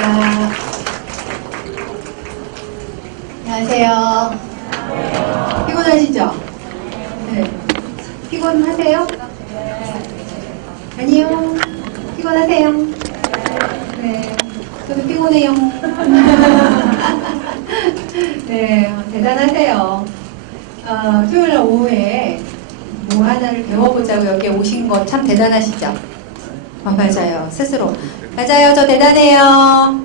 반갑습니다. 안녕하세요. 피곤하시죠? 네. 피곤하세요? 아니요. 피곤하세요? 네. 저도 피곤해요. 네, 대단하세요. 토요일 오후에 뭐 하나를 배워보자고 여기 오신 거 참 대단하시죠? 맞아요. 스스로. 맞아요. 저 대단해요.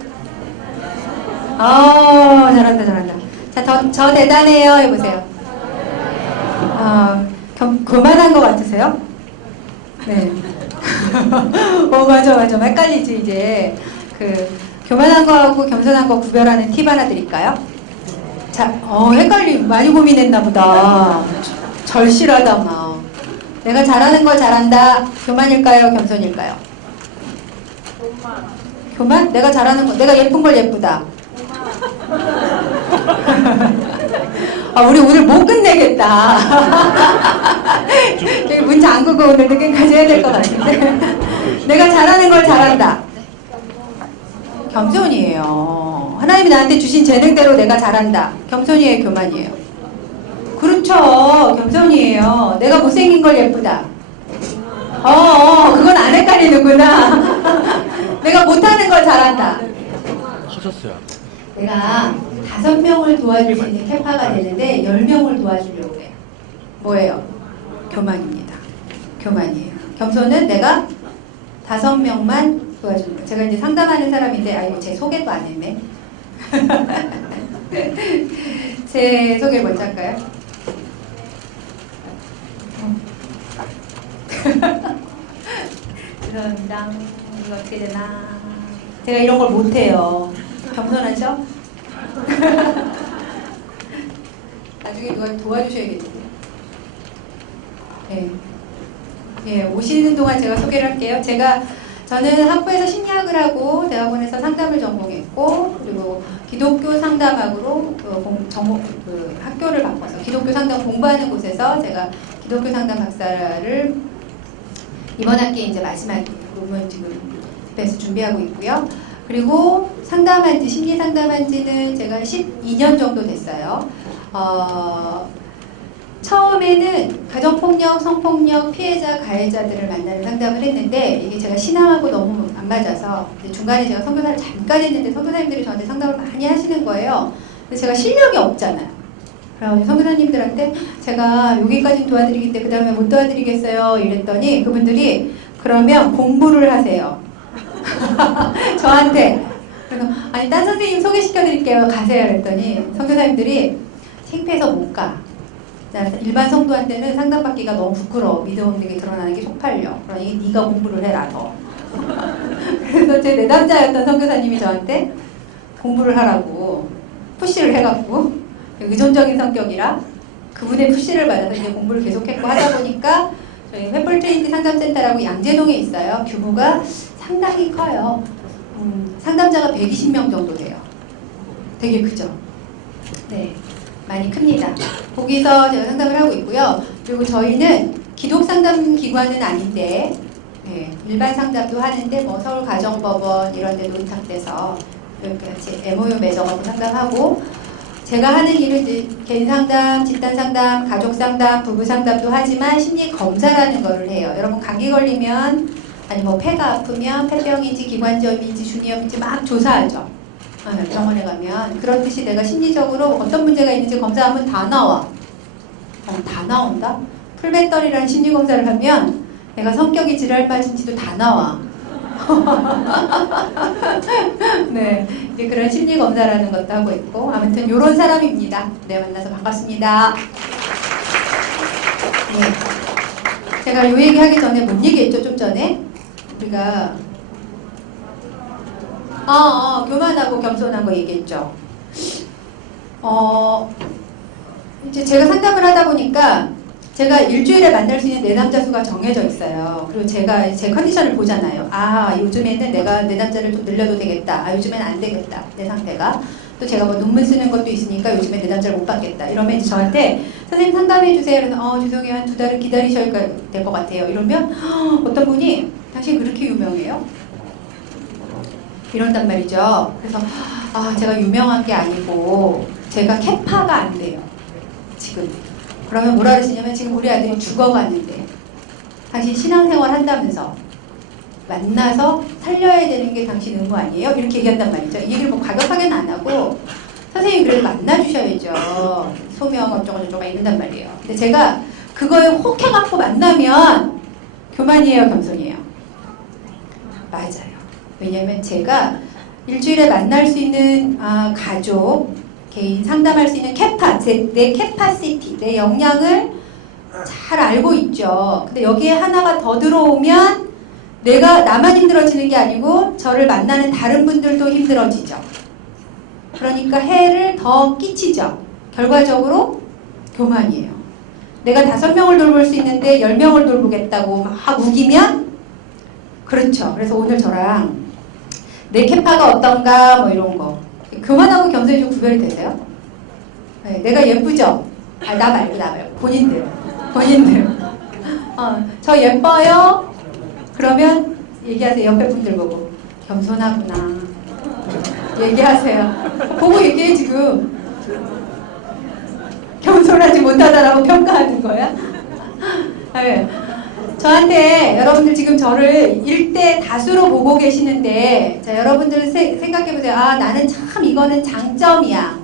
잘한다, 잘한다. 자, 저 대단해요. 해보세요. 교만한 거 같으세요? 네. 맞아. 헷갈리지, 이제. 교만한 거하고 겸손한 거 구별하는 팁 하나 드릴까요? 자, 많이 고민했나 보다. 절실하다, 막. 내가 잘하는 걸 잘한다. 교만일까요? 겸손일까요? 교만? 내가 잘하는 거, 내가 예쁜 걸 예쁘다. 우리 오늘 못 끝내겠다. 저기 문 잠그고 오늘 늦게까지 해야 될 것 같은데. 내가 잘하는 걸 잘한다. 겸손이에요. 하나님이 나한테 주신 재능대로 내가 잘한다. 겸손이에요, 교만이에요? 그렇죠. 겸손이에요. 내가 못생긴 걸 예쁘다. 그건 안 헷갈리는구나. 내가 못하는 걸 잘한다. 하셨어요. 내가 5명을 도와줄 수 있는 캐파가 되는데 10명을 도와주려고 해요. 뭐예요? 교만입니다. 교만이에요. 겸손은 내가 5명만 도와주는 거예요. 제가 이제 상담하는 사람인데, 아이고, 제 소개도 안 했네. 제 소개 먼저 할까요? 죄송합니다. 이거 어떻게 되나. 제가 이런 걸 못해요. 겸손하죠? 나중에 누가 도와주셔야겠네요. 네. 오시는 동안 제가 소개를 할게요. 저는 학부에서 심리학을 하고 대학원에서 상담을 전공했고, 그리고 기독교 상담학으로 학교를 바꿔서 기독교 상담 공부하는 곳에서 제가 기독교 상담 박사를 이번 학기에 이제 마지막 논문 지금 집에서 준비하고 있고요. 그리고 심리 상담한 지는 제가 12년 정도 됐어요. 처음에는 가정폭력, 성폭력, 피해자, 가해자들을 만나는 상담을 했는데, 이게 제가 신앙하고 너무 안 맞아서 중간에 제가 선교사를 잠깐 했는데 선교사님들이 저한테 상담을 많이 하시는 거예요. 근데 제가 실력이 없잖아요. 그래서 선교사님들한테 제가 여기까지 도와드리겠는데 그 다음에 못 도와드리겠어요 이랬더니 그분들이 그러면 공부를 하세요. 저한테. 그래서 아니 딴 선생님 소개시켜드릴게요. 가세요. 그랬더니 선교사님들이 창피해서 못 가. 일반 성도한테는 상담받기가 너무 부끄러워. 믿음 되게 드러나는 게 쪽팔려. 그러니 네가 공부를 해라 더. 그래서 제 내담자였던 선교사님이 저한테 공부를 하라고 푸시를 해갖고, 의존적인 성격이라 그분의 푸시를 받아서 이제 공부를 계속했고, 하다 보니까 저희 횃불 트레이닝 상담센터라고 양재동에 있어요. 규모가 상당히 커요. 상담자가 120명 정도 돼요. 되게 크죠? 네. 많이 큽니다. 거기서 제가 상담을 하고 있고요. 그리고 저희는 기독 상담 기관은 아닌데, 일반 상담도 하는데, 서울가정법원 이런 데도 의탁돼서 이렇게 같이 MOU 맺어가지고 상담하고, 제가 하는 일은 이제 개인 상담, 집단 상담, 가족 상담, 부부 상담도 하지만 심리 검사라는 거를 해요. 여러분 감기 걸리면, 아니 폐가 아프면 폐병인지 기관지염인지 중이염인지 막 조사하죠. 병원에 가면. 그렇듯이 내가 심리적으로 어떤 문제가 있는지 검사하면 다 나와. 다 나온다? 풀배터리라는 심리검사를 하면 내가 성격이 지랄 빠진지도 다 나와. 네, 이제 그런 심리검사라는 것도 하고 있고, 아무튼 요런 사람입니다. 네, 만나서 반갑습니다. 네, 제가 요 얘기 하기 전에 뭔 얘기했죠? 좀 전에 우리가 교만하고 겸손한 거 얘기했죠. 이제 제가 상담을 하다 보니까 제가 일주일에 만날 수 있는 내담자 수가 정해져 있어요. 그리고 제가 제 컨디션을 보잖아요. 요즘에는 내가 내담자를 좀 늘려도 되겠다. 요즘에는 안 되겠다. 내 상태가. 또 제가 논문 쓰는 것도 있으니까 요즘에 내담자를 못 받겠다. 이러면 이제 저한테 선생님 상담해 주세요. 그래서 죄송해요. 한 2달을 기다리셔야 될 것 같아요. 이러면 어떤 분이 당신 그렇게 유명해요? 이런단 말이죠. 그래서 제가 유명한 게 아니고 제가 캐파가 안 돼요. 지금. 그러면 뭐라 그러시냐면 지금 우리 아들이 죽어갔는데 당신 신앙생활 한다면서 만나서 살려야 되는 게 당신 의무 아니에요? 이렇게 얘기한단 말이죠. 이 얘기를 뭐 과격하게는 안 하고 선생님이 그래도 만나주셔야죠. 소명 어쩌고저쩌고 이런단 말이에요. 근데 제가 그거에 혹해갖고 만나면 교만이에요, 겸손이에요? 맞아요. 왜냐면 제가 일주일에 만날 수 있는 가족, 개인 상담할 수 있는 내 캐파시티, 내 역량을 잘 알고 있죠. 근데 여기에 하나가 더 들어오면 내가 나만 힘들어지는 게 아니고 저를 만나는 다른 분들도 힘들어지죠. 그러니까 해를 더 끼치죠. 결과적으로 교만이에요. 내가 5명을 돌볼 수 있는데 10명을 돌보겠다고 막 우기면 그렇죠. 그래서 오늘 저랑 내 캐파가 어떤가 뭐 이런 거. 교만하고 겸손이 좀 구별이 되세요? 네, 내가 예쁘죠? 나 말고 본인들 저 예뻐요? 그러면 얘기하세요. 옆에 분들 보고 겸손하구나 얘기하세요. 보고 얘기해. 지금 겸손하지 못하다라고 평가하는 거야? 네. 저한테 여러분들 지금 저를 일대 다수로 보고 계시는데, 자, 여러분들 생각해보세요. 나는 참 이거는 장점이야.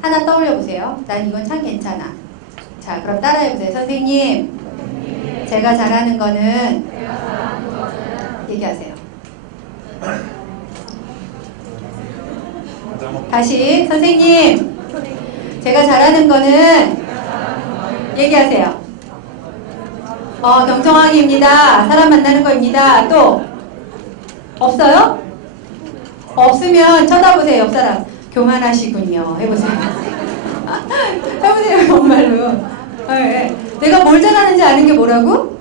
하나 떠올려보세요. 난 이건 참 괜찮아. 자, 그럼 따라해보세요. 선생님, 제가 잘하는 거는 얘기하세요. 다시 선생님, 제가 잘하는 거는 얘기하세요. 경청하기입니다. 사람 만나는 거입니다. 또 없어요? 없으면 쳐다보세요. 옆 사람. 교만하시군요. 해보세요. 해보세요. 정말로. 네. 내가 뭘 잘하는지 아는 게 뭐라고?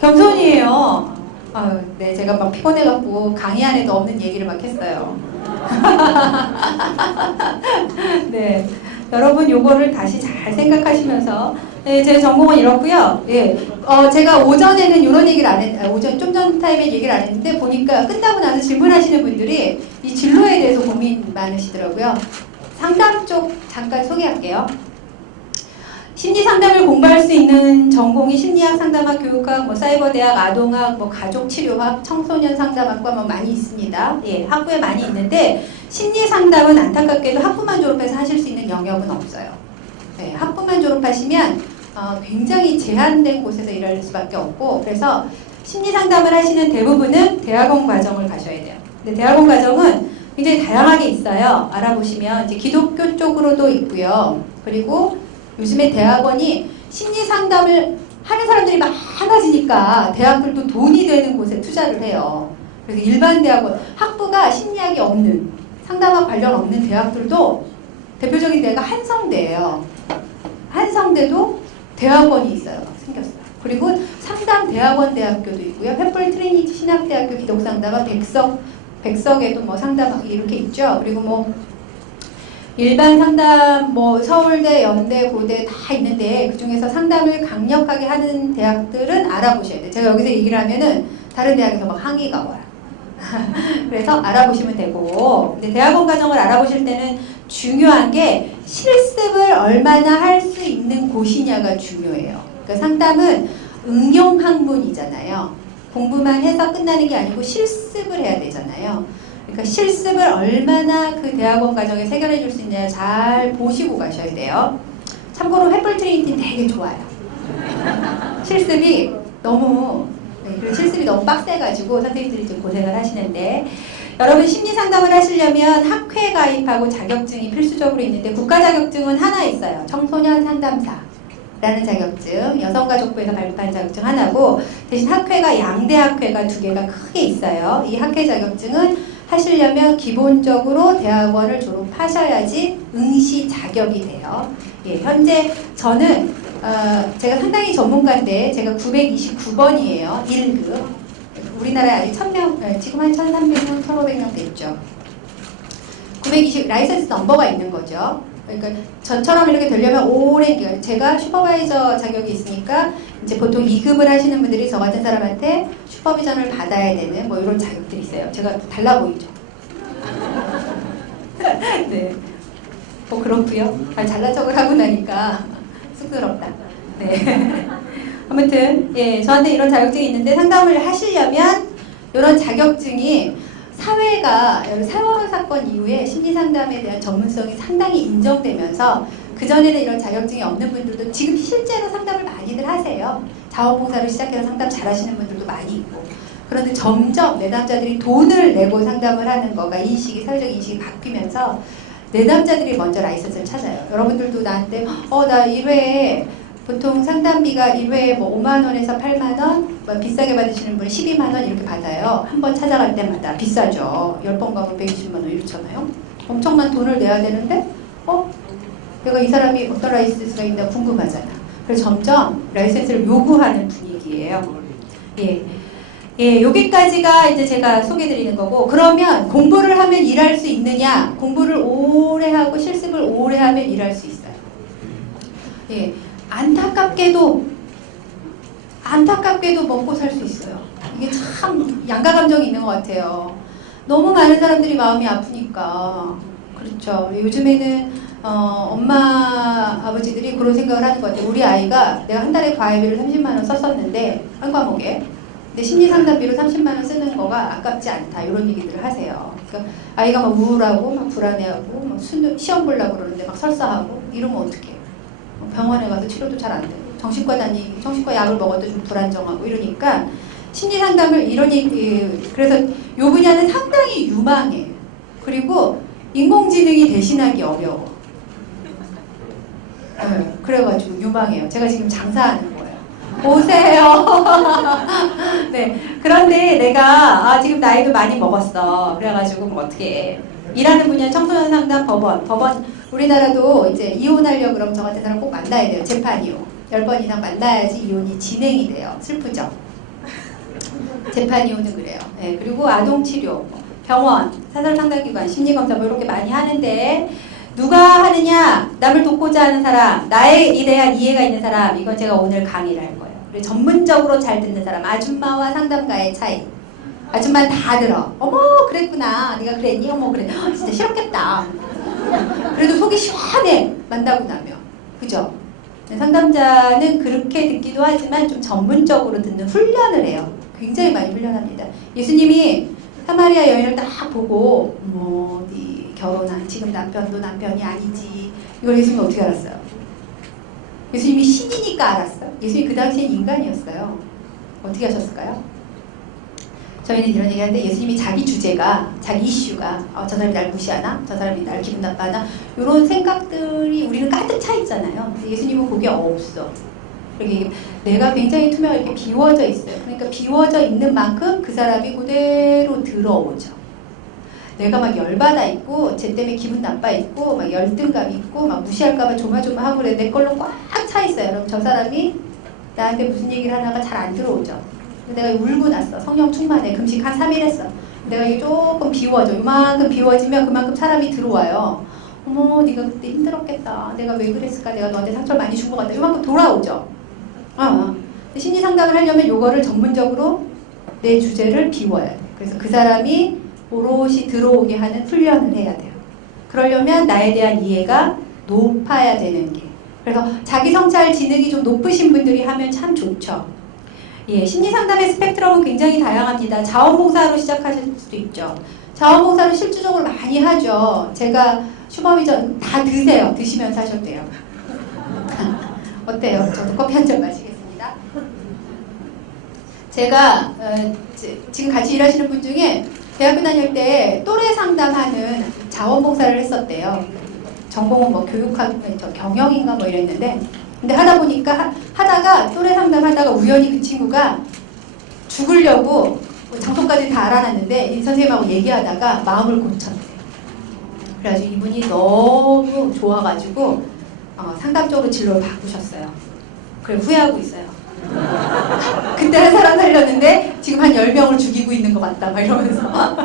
겸손이에요. 네, 제가 막 피곤해갖고 강의 안에도 없는 얘기를 막 했어요. 네, 여러분 요거를 다시 잘 생각하시면서, 네, 제 전공은 이렇고요. 예, 제가 오전에는 이런 얘기를 안 오전 좀 전 타임에 얘기를 안 했는데 보니까 끝나고 나서 질문하시는 분들이 이 진로에 대해서 고민 많으시더라고요. 상담 쪽 잠깐 소개할게요. 심리상담을 공부할 수 있는 전공이 심리학, 상담학, 교육학, 뭐 사이버대학, 아동학, 뭐 가족치료학, 청소년 상담학과 뭐 많이 있습니다. 예, 학부에 많이 있는데 심리상담은 안타깝게도 학부만 졸업해서 하실 수 있는 영역은 없어요. 예, 학부만 졸업하시면 굉장히 제한된 곳에서 일할 수밖에 없고, 그래서 심리상담을 하시는 대부분은 대학원 과정을 가셔야 돼요. 근데 대학원 과정은 굉장히 다양하게 있어요. 알아보시면 이제 기독교 쪽으로도 있고요. 그리고 요즘에 대학원이 심리상담을 하는 사람들이 많아지니까 대학들도 돈이 되는 곳에 투자를 해요. 그래서 일반 대학원, 학부가 심리학이 없는, 상담학 관련 없는 대학들도 대표적인 데가 한성대예요. 한성대도 대학원이 있어요. 생겼어요. 그리고 상담 대학원 대학교도 있고요. 횃불 트리니티 신학대학교 기독상담학 백석에도 뭐 상담학이 이렇게 있죠. 그리고 뭐 일반 상담, 뭐 서울대, 연대, 고대 다 있는데 그 중에서 상담을 강력하게 하는 대학들은 알아보셔야 돼요. 제가 여기서 얘기를 하면은 다른 대학에서 막 항의가 와요. 그래서 알아보시면 되고, 근데 대학원 과정을 알아보실 때는 중요한 게 실습을 얼마나 할 수 있는 곳이냐가 중요해요. 그러니까 상담은 응용 학문이잖아요. 공부만 해서 끝나는 게 아니고 실습을 해야 되잖아요. 그러니까 실습을 얼마나 그 대학원 과정에 해결해 줄 수 있냐 잘 보시고 가셔야 돼요. 참고로 횃불 트리니티 되게 좋아요. 실습이 너무 실습이 너무 빡세가지고 선생님들이 좀 고생을 하시는데, 여러분 심리 상담을 하시려면 학회 가입하고 자격증이 필수적으로 있는데 국가 자격증은 하나 있어요. 청소년 상담사라는 자격증, 여성가족부에서 발급한 자격증 하나고, 대신 학회가 양대 학회가 2개가 크게 있어요. 이 학회 자격증은 하시려면 기본적으로 대학원을 졸업하셔야지 응시 자격이 돼요. 예, 현재 저는 제가 상당히 전문가인데 제가 929번이에요. 1급. 우리나라에 아직 1000명, 지금 한 1300명, 1500명 됐죠. 920 라이센스 넘버가 있는 거죠. 그러니까 저처럼 이렇게 되려면 오랜 기간, 제가 슈퍼바이저 자격이 있으니까 이제 보통 2급을 하시는 분들이 저 같은 사람한테 슈퍼비전을 받아야 되는 뭐 이런 자격들이 있어요. 제가 달라 보이죠. 네. 뭐 그렇고요. 잘난 척을 하고 나니까 쑥스럽다. 네. 아무튼 예, 저한테 이런 자격증이 있는데 상담을 하시려면 이런 자격증이 사회가 세월호 사건 이후에 심리상담에 대한 전문성이 상당히 인정되면서 그전에는 이런 자격증이 없는 분들도 지금 실제로 상담을 많이들 하세요. 자원봉사를 시작해서 상담 잘하시는 분들도 많이 있고. 그런데 점점 내담자들이 돈을 내고 상담을 하는 거가 인식이, 사회적 인식이 바뀌면서 내담자들이 먼저 라이선스를 찾아요. 여러분들도 나한테 나 1회에 보통 상담비가 1회에 뭐 5만 원에서 8만 원, 뭐 비싸게 받으시는 분은 12만 원 이렇게 받아요. 한 번 찾아갈 때마다 비싸죠. 10번 가면 120만 원 이렇잖아요. 엄청난 돈을 내야 되는데 내가 이 사람이 어떤 라이센스가 있나 궁금하잖아. 그래서 점점 라이센스를 요구하는 분위기예요. 예, 여기까지가 이제 제가 소개드리는 거고, 그러면 공부를 하면 일할 수 있느냐? 공부를 오래 하고 실습을 오래 하면 일할 수 있어요. 예, 안타깝게도 먹고 살 수 있어요. 이게 참 양가 감정이 있는 것 같아요. 너무 많은 사람들이 마음이 아프니까. 그렇죠. 요즘에는 엄마 아버지들이 그런 생각을 하는 것 같아요. 우리 아이가 내가 한 달에 과외비를 30만 원 썼었는데 한 과목에 근데 심리상담비로 30만 원 쓰는 거가 아깝지 않다 이런 얘기들을 하세요. 그러니까 아이가 막 우울하고 막 불안해하고 막 시험 보려고 그러는데 막 설사하고 이러면 어떡해. 병원에 가서 치료도 잘 안 되고 정신과 약을 먹어도 좀 불안정하고 이러니까 심리상담을 그래서 이 분야는 상당히 유망해. 그리고 인공지능이 대신하기 어려워. 네, 그래가지고 유망해요. 제가 지금 장사하는 거예요. 오세요. 네. 그런데 내가 지금 나이도 많이 먹었어. 그래가지고 뭐 어떻게 해. 일하는 분야는 청소년 상담 법원 우리나라도 이제 이혼하려고 그러면 저 같은 사람 꼭 만나야 돼요. 재판이요. 10번 이상 만나야지 이혼이 진행이 돼요. 슬프죠? 재판 이혼은 그래요. 네. 그리고 아동치료, 병원, 사설상담기관, 심리검사 뭐 이렇게 많이 하는데 누가 하느냐? 남을 돕고자 하는 사람, 나에 대한 이해가 있는 사람, 이건 제가 오늘 강의를 할 거예요. 그리고 전문적으로 잘 듣는 사람, 아줌마와 상담가의 차이. 아줌마는 다 들어. 어머 그랬구나. 네가 그랬니? 어머 그래. 진짜 싫었겠다. 그래도 속이 시원해. 만나고 나면. 그죠? 상담자는 그렇게 듣기도 하지만 좀 전문적으로 듣는 훈련을 해요. 굉장히 많이 훈련합니다. 예수님이 사마리아 여인을 딱 보고 네 결혼한 지금 남편도 남편이 아니지. 이걸 예수님이 어떻게 알았어요? 예수님이 신이니까 알았어요. 예수님이 그 당시엔 인간이었어요. 어떻게 하셨을까요? 저희는 이런 얘기하는데 예수님이 자기 주제가, 자기 이슈가 저 사람이 날 무시하나? 저 사람이 날 기분 나빠하나? 이런 생각들이 우리는 가득 차 있잖아요. 근데 예수님은 그게 없어. 이렇게 내가 굉장히 투명하게 이렇게 비워져 있어요. 그러니까 비워져 있는 만큼 그 사람이 그대로 들어오죠. 내가 막 열받아 있고 쟤 때문에 기분 나빠 있고 막 열등감 있고 막 무시할까봐 조마조마하고 그래 내 걸로 꽉 차 있어요. 그럼 저 사람이 나한테 무슨 얘기를 하다가 잘 안 들어오죠. 내가 울고 났어. 성령 충만해. 금식 한 3일 했어. 내가 이게 조금 비워져. 이만큼 비워지면 그만큼 사람이 들어와요. 어머 네가 그때 힘들었겠다. 내가 왜 그랬을까. 내가 너한테 상처를 많이 준 것 같다. 이만큼 돌아오죠. 심리 상담을 하려면 요거를 전문적으로 내 주제를 비워야 돼. 그래서 그 사람이 오롯이 들어오게 하는 훈련을 해야 돼요. 그러려면 나에 대한 이해가 높아야 되는 게. 그래서 자기 성찰 지능이 좀 높으신 분들이 하면 참 좋죠. 예, 심리상담의 스펙트럼은 굉장히 다양합니다. 자원봉사로 시작하실 수도 있죠. 자원봉사를 실질적으로 많이 하죠. 제가 슈퍼비전 다 드세요. 드시면서 하셔도 돼요. 어때요? 저도 커피 한 잔 마시겠습니다. 제가 지금 같이 일하시는 분 중에 대학교 다닐 때 또래 상담하는 자원봉사를 했었대요. 전공은 뭐 경영인가 뭐 이랬는데 근데 하다 보니까 하다가 또래 상담하다가 우연히 그 친구가 죽으려고 장소까지 다 알아놨는데 이 선생님하고 얘기하다가 마음을 고쳤대. 그래가지고 이분이 너무 좋아가지고 상담적으로 진로를 바꾸셨어요. 그래 후회하고 있어요. 그때 한 사람 살렸는데 지금 한 10명을 죽이고 있는 것 같다 막 이러면서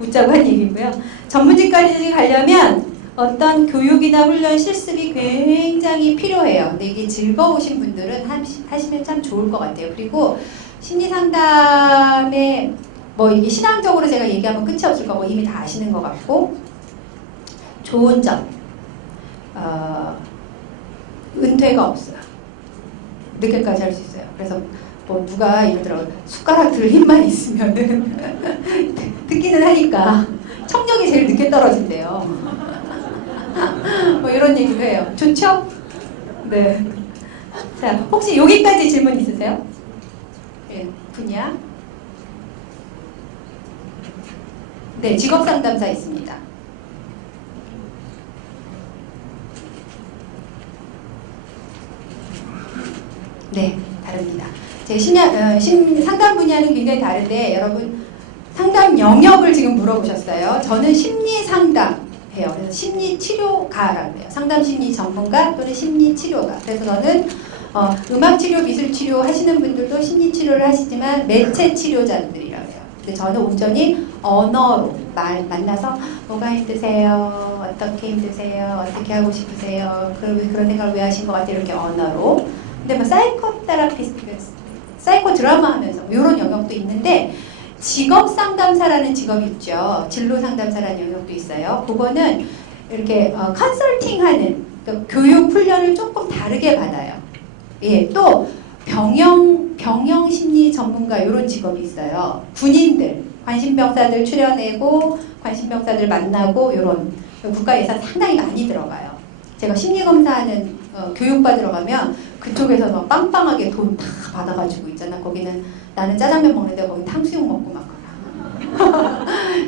웃자고 한 얘기고요. 전문직까지 가려면 어떤 교육이나 훈련 실습이 굉장히 필요해요. 근데 이게 즐거우신 분들은 하시면 참 좋을 것 같아요. 그리고 심리상담의 뭐 이게 신앙적으로 제가 얘기하면 끝이 없을 거고 이미 다 아시는 것 같고, 좋은 점, 은퇴가 없어요. 늦게까지 할 수 있어요. 그래서 뭐 누가 이러더라고요. 숟가락 들 힘만 있으면은 듣기는 하니까 청력이 제일 늦게 떨어진대요. 뭐 이런 얘기도 해요. 좋죠? 네. 자, 혹시 여기까지 질문 있으세요? 예, 분야? 네, 직업상담사 있습니다. 네, 다릅니다. 제 상담 분야는 굉장히 다른데, 여러분 상담 영역을 지금 물어보셨어요. 저는 심리 상담 해요. 그래서 심리 치료가라고 해요. 상담 심리 전문가 또는 심리 치료가. 그래서 저는 음악 치료, 미술 치료 하시는 분들도 심리 치료를 하시지만 매체 치료자들이라고 해요. 근데 저는 온전히 언어로 만나서 뭐가 힘드세요? 어떻게 힘드세요? 어떻게 하고 싶으세요? 그런 생각을 왜 하신 것 같아요? 이렇게 언어로. 근데 뭐 사이코테라피스트, 사이코 드라마 하면서 이런 영역도 있는데, 직업 상담사라는 직업이 있죠. 진로 상담사라는 영역도 있어요. 그거는 이렇게 컨설팅하는, 그러니까 교육 훈련을 조금 다르게 받아요. 예, 또 병영 심리 전문가 이런 직업이 있어요. 군인들, 관심병사들 출연하고 관심병사들 만나고 이런 국가 예산 상당히 많이 들어가요. 제가 심리검사하는 교육받으러 가면 그쪽에서 막 빵빵하게 돈 다 받아가지고 있잖아. 거기는 나는 짜장면 먹는데 거기 탕수육 먹고 막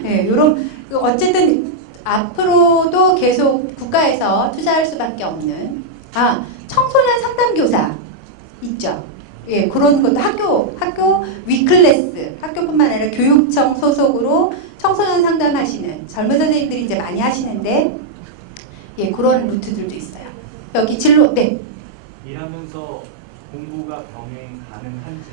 네, 요런 어쨌든 앞으로도 계속 국가에서 투자할 수밖에 없는 청소년 상담교사 있죠. 예, 그런 것도 학교 위클래스, 학교뿐만 아니라 교육청 소속으로 청소년 상담하시는 젊은 선생님들이 이제 많이 하시는데, 예, 그런 루트들도 있어요. 여기 진로, 네. 일하면서 공부가 병행 가능한지.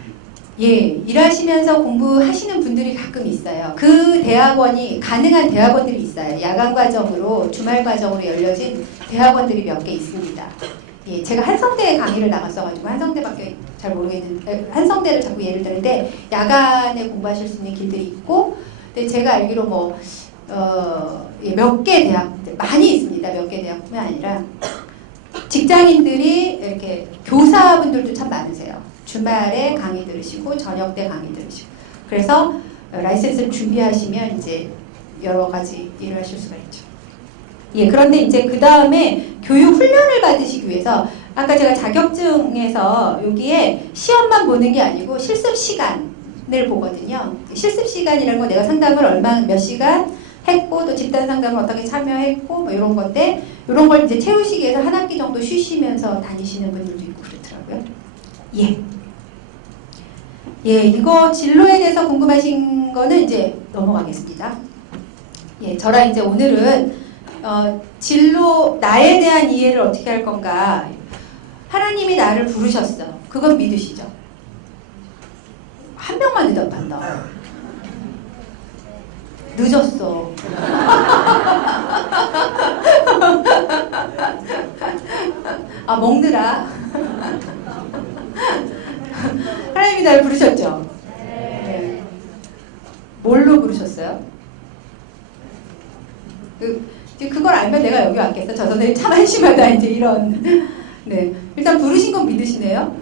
예, 일하시면서 공부하시는 분들이 가끔 있어요. 그 대학원이 가능한 대학원들이 있어요. 야간 과정으로, 주말 과정으로 열려진 대학원들이 몇 개 있습니다. 예, 제가 한성대에 강의를 나갔어가지고 한성대밖에 잘 모르겠는데, 한성대를 자꾸 예를 드는데 야간에 공부하실 수 있는 길들이 있고, 근데 제가 알기로 뭐 몇 개 대학들 많이 있습니다. 몇 개 대학뿐만 아니라 직장인들이 이렇게 교사분들도 참 많으세요. 주말에 강의 들으시고 저녁 때 강의 들으시고. 그래서 라이센스를 준비하시면 이제 여러 가지 일을 하실 수가 있죠. 예, 그런데 이제 그 다음에 교육 훈련을 받으시기 위해서 아까 제가 자격증에서 여기에 시험만 보는 게 아니고 실습 시간을 보거든요. 실습 시간이라는 건 내가 상담을 몇 시간 했고 또 집단 상담을 어떻게 참여했고 뭐 이런 건데, 이런 걸 이제 채우시기 위해서 한 학기 정도 쉬시면서 다니시는 분들도 있고 그렇더라고요. 예. 예, 이거 진로에 대해서 궁금하신 거는 이제 넘어가겠습니다. 예, 저랑 이제 오늘은 진로, 나에 대한 이해를 어떻게 할 건가. 하나님이 나를 부르셨어. 그건 믿으시죠? 한 명만 대답한다. 늦었어. 먹느라. 하나님이 나를 부르셨죠? 네. 뭘로 부르셨어요? 그걸 알면 내가 여기 왔겠어. 저 선생님 참 한심하다. 이제 이런. 네. 일단 부르신 건 믿으시네요.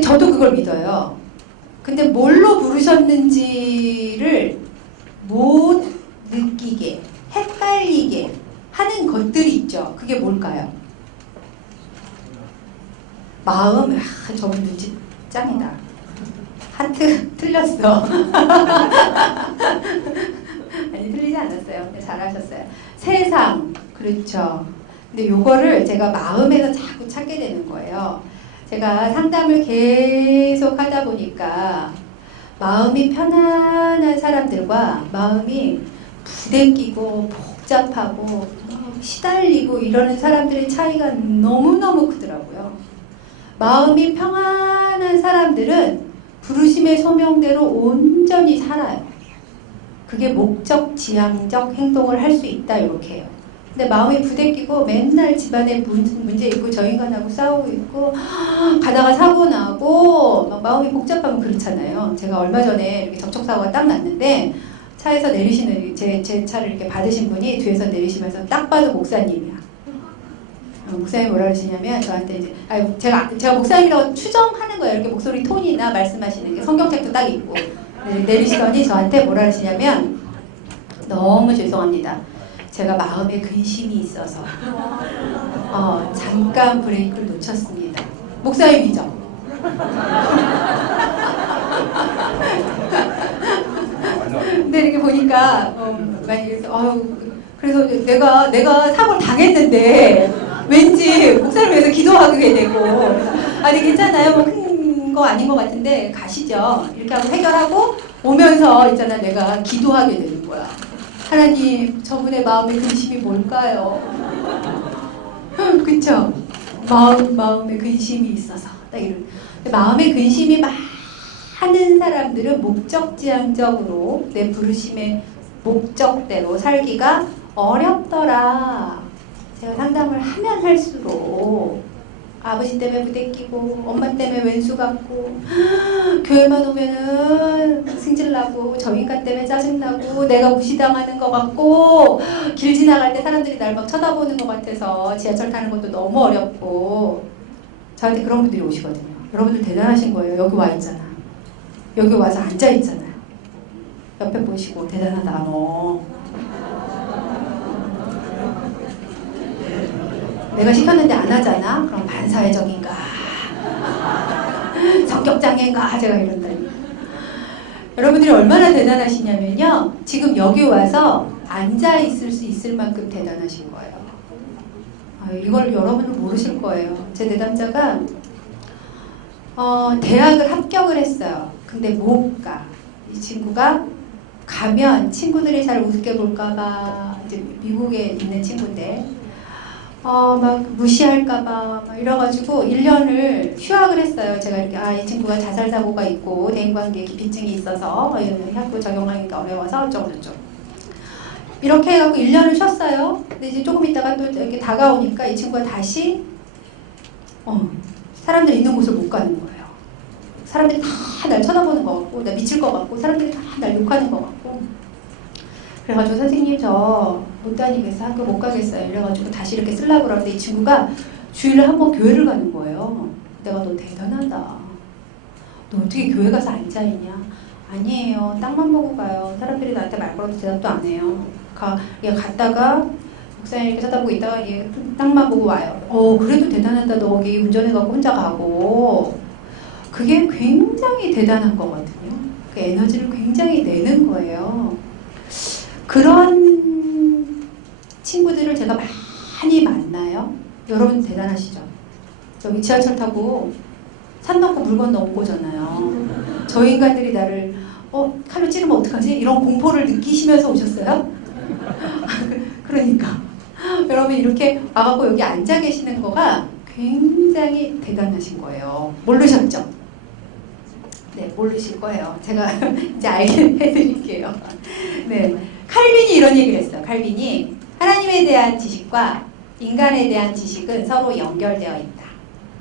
저도 그걸 믿어요. 근데 뭘로 부르셨는지를 못 느끼게, 헷갈리게 하는 것들이 있죠. 그게 뭘까요? 마음, 저분 눈치 짱이다. 하트 틀렸어. 아니, 틀리지 않았어요. 근데 잘하셨어요. 세상, 그렇죠. 근데 요거를 제가 마음에서 자꾸 찾게 되는 거예요. 제가 상담을 계속 하다 보니까 마음이 편안한 사람들과 마음이 부대끼고 복잡하고 시달리고 이러는 사람들의 차이가 너무너무 크더라고요. 마음이 평안한 사람들은 부르심의 소명대로 온전히 살아요. 그게 목적 지향적 행동을 할 수 있다, 이렇게 해요. 근데 마음이 부대끼고 맨날 집안에 문제 있고 저 인간하고 싸우고 있고 가다가 사고 나고 막 마음이 복잡하면 그렇잖아요. 제가 얼마 전에 이렇게 접촉사고가 딱 났는데 차에서 내리시는 제 차를 이렇게 받으신 분이 뒤에서 내리시면서 딱 봐도 목사님이야. 목사님이 뭐라 그러시냐면 저한테 이제 제가 목사님이라고 추정하는 거예요. 이렇게 목소리 톤이나 말씀하시는 게 성경책도 딱 있고 내리시더니 저한테 뭐라 그러시냐면 너무 죄송합니다. 제가 마음에 근심이 있어서 잠깐 브레이크를 놓쳤습니다. 목사님이죠? 근데 이렇게 보니까 많이 그래서 내가 사고를 당했는데 왠지 목사를 위해서 기도하게 되고 아니 괜찮아요. 뭐 큰 거 아닌 것 같은데 가시죠. 이렇게 하고 해결하고 오면서 있잖아 내가 기도하게 되는 거야. 하나님, 저분의 마음의 근심이 뭘까요? 그쵸? 마음에 근심이 있어서. 딱 이런. 마음에 근심이 많은 사람들은 목적지향적으로 내 부르심의 목적대로 살기가 어렵더라. 제가 상담을 하면 할수록 아버지 때문에 부대끼고 엄마 때문에 왼수 같고 교회만 오면은 승질나고 저 인간 때문에 짜증나고 내가 무시당하는 것 같고 길 지나갈 때 사람들이 날 막 쳐다보는 것 같아서 지하철 타는 것도 너무 어렵고 저한테 그런 분들이 오시거든요. 여러분들 대단하신 거예요. 여기 와 있잖아. 여기 와서 앉아 있잖아요. 옆에 보시고 대단하다 너. 내가 시켰는데 안 하잖아? 그럼 반사회적인가? 성격장애인가? 제가 이런다니까. 여러분들이 얼마나 대단하시냐면요. 지금 여기 와서 앉아있을 수 있을 만큼 대단하신 거예요. 이걸 여러분은 모르실 거예요. 제 내담자가 대학을 합격을 했어요. 근데 못 가. 이 친구가 가면 친구들이 잘 우습게 볼까봐 이제 미국에 있는 친구인데 막 무시할까봐 막 이래가지고 1년을 휴학을 했어요. 제가 이렇게 이 친구가 자살사고가 있고 대인관계 기피증이 있어서 학교 적용하기가 어려워서 어쩌고저쩌고 이렇게 해갖고 1년을 쉬었어요. 근데 이제 조금 있다가 또 이렇게 다가오니까 이 친구가 다시 사람들이 있는 곳을 못 가는 거예요. 사람들이 다 날 쳐다보는 것 같고 나 미칠 것 같고 사람들이 다 날 욕하는 것 같고 그래가지고 선생님 저 못 다니겠어 학교 못 가겠어요 이래가지고 다시 이렇게 쓰려고 그러는데 이 친구가 주일에 한 번 교회를 가는 거예요. 내가 너 대단하다. 너 어떻게 교회 가서 앉아있냐? 아니에요. 땅만 보고 가요. 사람들이 나한테 말 걸어도 대답도 안 해요. 갔다가 목사님 이렇게 쳐다보고 있다가 땅만 보고 와요. 그래도 대단하다. 너 거기 운전해갖고 혼자 가고 그게 굉장히 대단한 거거든요. 그 에너지를 굉장히 내는 거예요. 그런 친구들을 제가 많이 만나요. 여러분 대단하시죠? 여기 지하철 타고 산 넘고 물 건너 온 거잖아요. 저 인간들이 나를 칼로 찌르면 어떡하지? 이런 공포를 느끼시면서 오셨어요? 그러니까 여러분 이렇게 와갖고 여기 앉아 계시는 거가 굉장히 대단하신 거예요. 모르셨죠? 네, 모르실 거예요. 제가 이제 알게 해드릴게요. 네, 칼빈이 이런 얘기를 했어요. 칼빈이 하나님에 대한 지식과 인간에 대한 지식은 서로 연결되어 있다.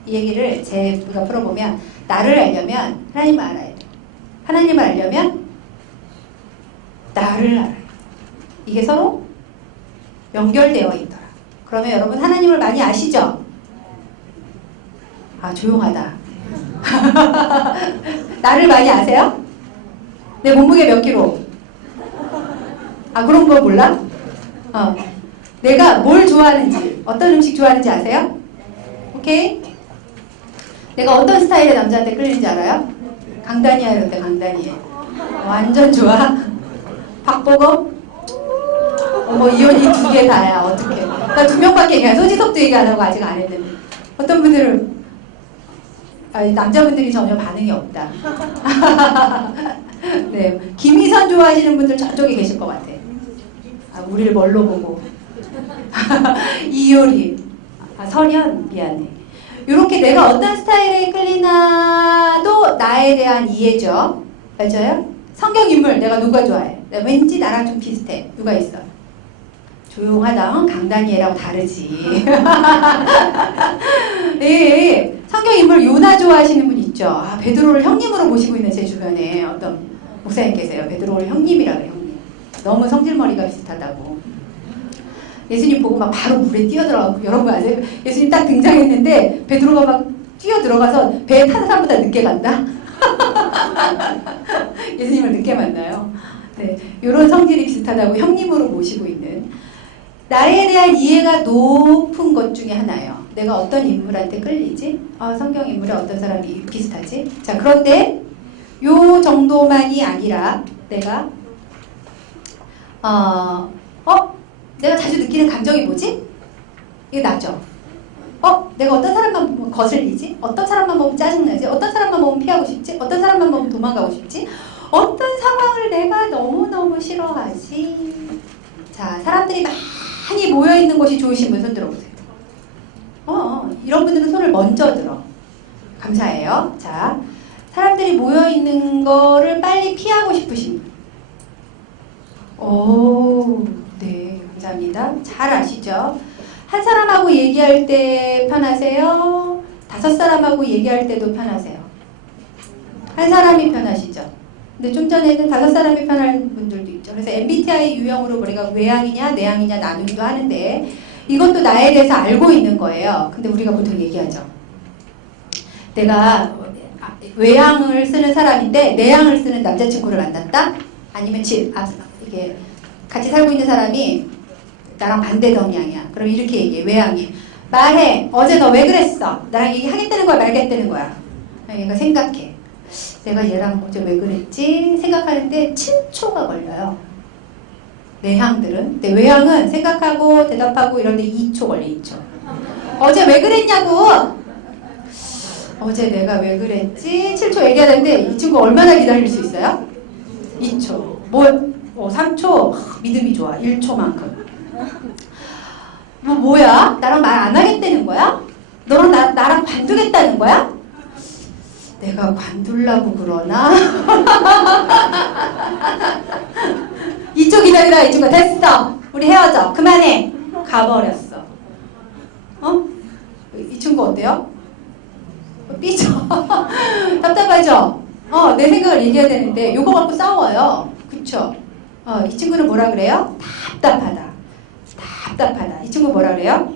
이 얘기를 제가 풀어보면 나를 알려면 하나님을 알아야 돼. 하나님을 알려면 나를 알아야 돼. 이게 서로 연결되어 있더라. 그러면 여러분 하나님을 많이 아시죠? 조용하다. 나를 많이 아세요? 내 몸무게 몇 킬로? 그런 거 몰라? 내가 뭘 좋아하는지, 어떤 음식 좋아하는지 아세요? 오케이? 내가 어떤 스타일의 남자한테 끌리는지 알아요? 강다니엘 이럴 강다니엘. 완전 좋아. 박보검? 이혼이 2개 다야. 어떡해. 나 2명밖에 얘기해. 소지섭도 얘기 안 하고 아직 안 했는데. 어떤 분들은 남자분들이 전혀 반응이 없다. 네, 김희선 좋아하시는 분들 저쪽에 계실 것 같아. 우리를 뭘로 보고. 이효리, 설현, 미안해. 이렇게 내가 어떤 스타일에 끌리나도 나에 대한 이해죠. 맞아요? 성경 인물 내가 누가 좋아해? 왠지 나랑 좀 비슷해. 누가 있어? 조용하다. 강다니엘하고 다르지. 네, 성경 인물 요나 좋아하시는 분 있죠. 아, 베드로를 형님으로 모시고 있는 제 주변에 어떤 목사님 계세요. 베드로를 형님이라 그래요. 형님. 너무 성질머리가 비슷하다고. 예수님 보고 막 바로 물에 뛰어들어가고, 여러분 아세요? 예수님 딱 등장했는데 베드로가 막 뛰어들어가서 배에 타는 사람보다 늦게 간다? 예수님을 늦게 만나요. 네, 이런 성질이 비슷하다고 형님으로 모시고 있는, 나에 대한 이해가 높은 것 중에 하나예요. 내가 어떤 인물한테 끌리지? 성경 인물에 어떤 사람이 비슷하지? 자, 그런데 요 정도만이 아니라 내가 내가 자주 느끼는 감정이 뭐지? 이게 나죠? 내가 어떤 사람만 보면 거슬리지? 어떤 사람만 보면 짜증나지? 어떤 사람만 보면 피하고 싶지? 어떤 사람만 보면 도망가고 싶지? 어떤 상황을 내가 너무너무 싫어하지? 자, 사람들이 많이 모여있는 곳이 좋으신 분 손 들어보세요. 이런 분들은 손을 먼저 들어. 감사해요. 자, 사람들이 모여있는 거를 빨리 피하고 싶으신 분. 네, 감사합니다. 잘 아시죠? 한 사람하고 얘기할 때 편하세요? 5사람하고 얘기할 때도 편하세요? 한 사람이 편하시죠? 근데 좀 전에는 5사람이 편한 분들도 있죠. 그래서 MBTI 유형으로 우리가 외향이냐 내향이냐 나누기도 하는데, 이것도 나에 대해서 알고 있는 거예요. 근데 우리가 보통 얘기하죠. 내가 외향을 쓰는 사람인데 내향을 쓰는 남자친구를 만났다? 아니면 이게 같이 살고 있는 사람이 나랑 반대 성향이야. 그럼 이렇게 얘기해. 외향이. 말해. 어제 너 왜 그랬어? 나랑 얘기하겠다는 거야? 말겠다는 거야? 얘가 생각해. 내가 얘랑 어제 왜 그랬지? 생각하는데 7초가 걸려요. 내향들은. 근데 외향은 생각하고 대답하고 이런데 2초 걸려. 2초. 어제 왜 그랬냐고? 어제 내가 왜 그랬지? 7초 얘기하는데 이 친구 얼마나 기다릴 수 있어요? 2초. 3초. 믿음이 좋아. 1초만큼. 뭐야? 나랑 말 안 하겠다는 거야? 너랑 나랑 관두겠다는 거야? 내가 관둘라고 그러나? 이쪽 기다리다 이 친구가 됐어. 우리 헤어져. 그만해. 가버렸어. 이 친구 어때요? 삐져. 답답하죠? 내 생각을 얘기해야 되는데 요거 갖고 싸워요. 그쵸? 이 친구는 뭐라 그래요? 답답하다. 이 친구 뭐라 그래요?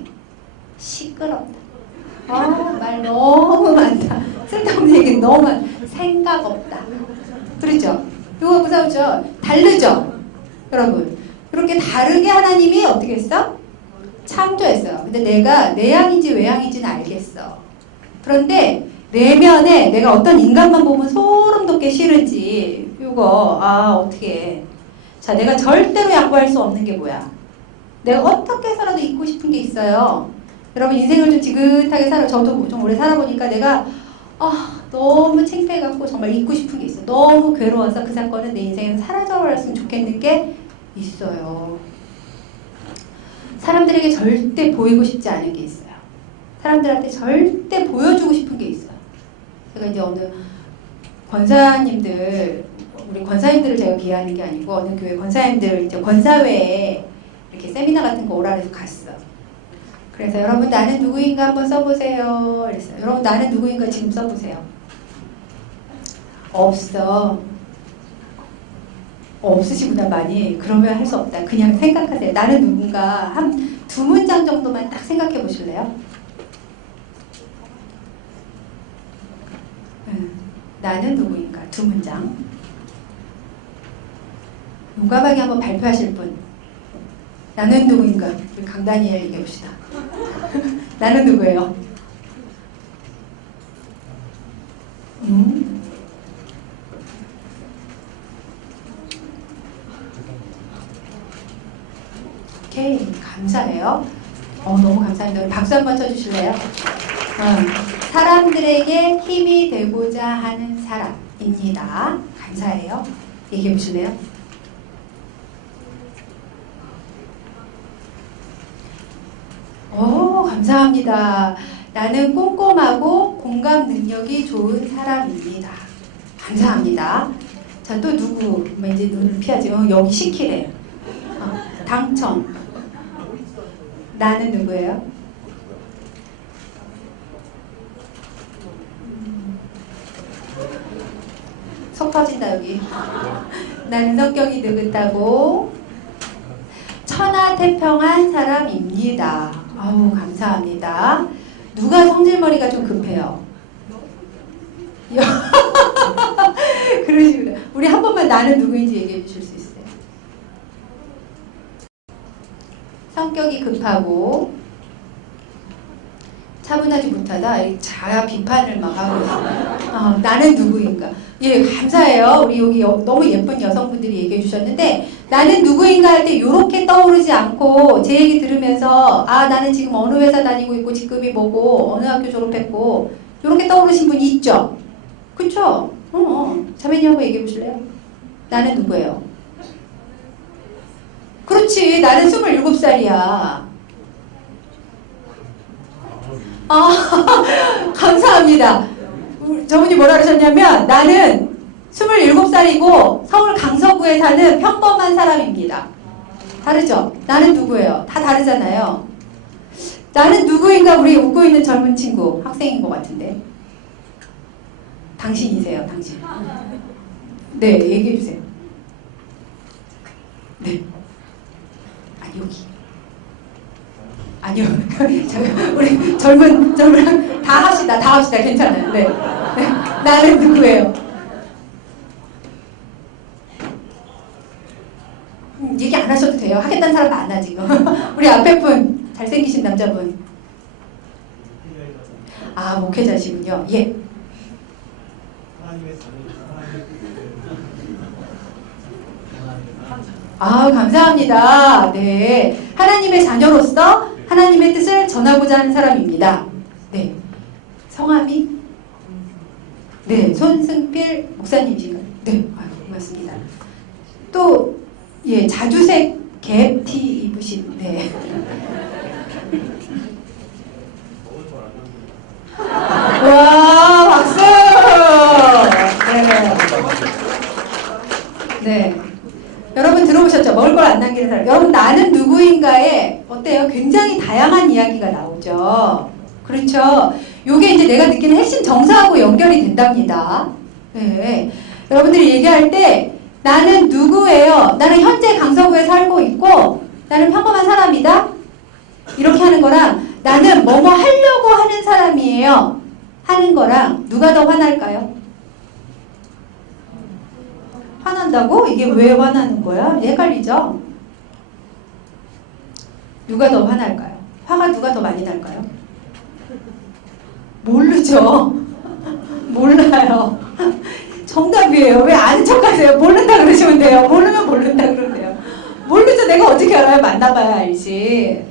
시끄럽다. 말 너무 많다. 쓸데없는 얘기 너무 많다. 생각 없다. 그렇죠? 이거 갖고 싸우죠? 다르죠? 여러분, 그렇게 다르게 하나님이 어떻게 했어? 창조했어요. 근데 내가 내향인지 외향인지는 알겠어. 그런데 내면에 내가 어떤 인간만 보면 소름 돋게 싫은지, 이거 어떻게 해. 자, 내가 절대로 양보할 수 없는 게 뭐야? 내가 어떻게 해서라도 잊고 싶은 게 있어요. 여러분, 인생을 좀 지긋하게 저도 좀 오래 살아보니까 내가 너무 창피해갖고 정말 잊고 싶은 게 있어요. 너무 괴로워서 그 사건은 내 인생에서 사라져버렸으면 좋겠는 게 있어요. 사람들에게 절대 보이고 싶지 않은 게 있어요. 사람들한테 절대 보여주고 싶은 게 있어요. 제가 이제 어느 권사님들, 우리 권사님들을 제가 비하하는 게 아니고 어느 교회 권사님들 이제 권사회에 이렇게 세미나 같은 거 오라 해서 갔어. 그래서 여러분 나는 누구인가 한번 써보세요. 그랬어요. 여러분 나는 누구인가 지금 써보세요. 없어. 없으시구나 많이. 그러면 할 수 없다. 그냥 생각하세요. 나는 누군가 한 2문장 정도만 딱 생각해 보실래요? 나는 누구인가 2문장. 용감하게 한번 발표하실 분. 나는 누구인가? 우리 강다니엘 얘기해 봅시다. 나는 누구예요? 오케이, 감사해요. 너무 감사합니다. 박수 한번 쳐주실래요? 사람들에게 힘이 되고자 하는 사람입니다. 감사해요. 얘기해 보실래요? 감사합니다. 나는 꼼꼼하고 공감 능력이 좋은 사람입니다. 감사합니다. 자, 또 누구? 이제 눈을 피하지. 여기 시키래. 당첨. 나는 누구예요? 속 터진다 여기. 나는 성격이 느긋하고 천하태평한 사람입니다. 아우 감사합니다. 누가 성질머리가 좀 급해요? 그러시구나. 우리 한 번만 나는 누구인지 얘기해 주실 수 있어요? 성격이 급하고 차분하지 못하다. 자아 비판을 막 하고 있어요. 나는 누구인가? 예, 감사해요. 우리 여기 너무 예쁜 여성분들이 얘기해 주셨는데 나는 누구인가 할 때 이렇게 떠오르지 않고 제 얘기 들으면서 나는 지금 어느 회사 다니고 있고 직급이 뭐고 어느 학교 졸업했고 이렇게 떠오르신 분이 있죠? 그쵸? 자매님 한번 얘기해 보실래요? 나는 누구예요? 그렇지. 나는 27살이야. 감사합니다. 저분이 뭐라 그러셨냐면 나는 27살이고 서울 강서구에 사는 평범한 사람입니다. 다르죠? 나는 누구예요? 다 다르잖아요. 나는 누구인가 우리 웃고 있는 젊은 친구 학생인 것 같은데 당신이세요. 당신. 네, 얘기해 주세요. 네. 여기. 아니요. 잠깐 우리 젊은 다 합시다. 괜찮아요. 네. 나는 누구예요? 얘기 안 하셔도 돼요. 하겠다는 사람 많아 지금. 우리 앞에 분 잘생기신 남자분. 목회자시군요. 예. 감사합니다. 네. 하나님의 자녀로서 하나님의 뜻을 전하고자 하는 사람입니다. 네. 성함이? 네. 손승필 목사님이신가요? 네. 고맙습니다. 또, 예, 자주색 갭티 입으신, 네. 와, 박수! 네. 네. 여러분 들어보셨죠? 먹을 걸 안 남기는 사람. 여러분 나는 누구인가에 어때요? 굉장히 다양한 이야기가 나오죠. 그렇죠? 요게 이제 내가 느끼는 핵심 정서하고 연결이 된답니다. 네. 여러분들이 얘기할 때 나는 누구예요? 나는 현재 강서구에 살고 있고 나는 평범한 사람이다? 이렇게 하는 거랑 나는 뭐뭐 하려고 하는 사람이에요. 하는 거랑 누가 더 화날까요? 화난다고? 이게 왜 화나는 거야? 헷갈리죠? 누가 더 화날까요? 화가 누가 더 많이 날까요? 모르죠? 몰라요. 정답이에요. 왜 아는 척 하세요? 모른다 그러시면 돼요. 모르면 모른다 그러면 돼요. 모르죠. 내가 어떻게 알아요? 만나봐야 알지.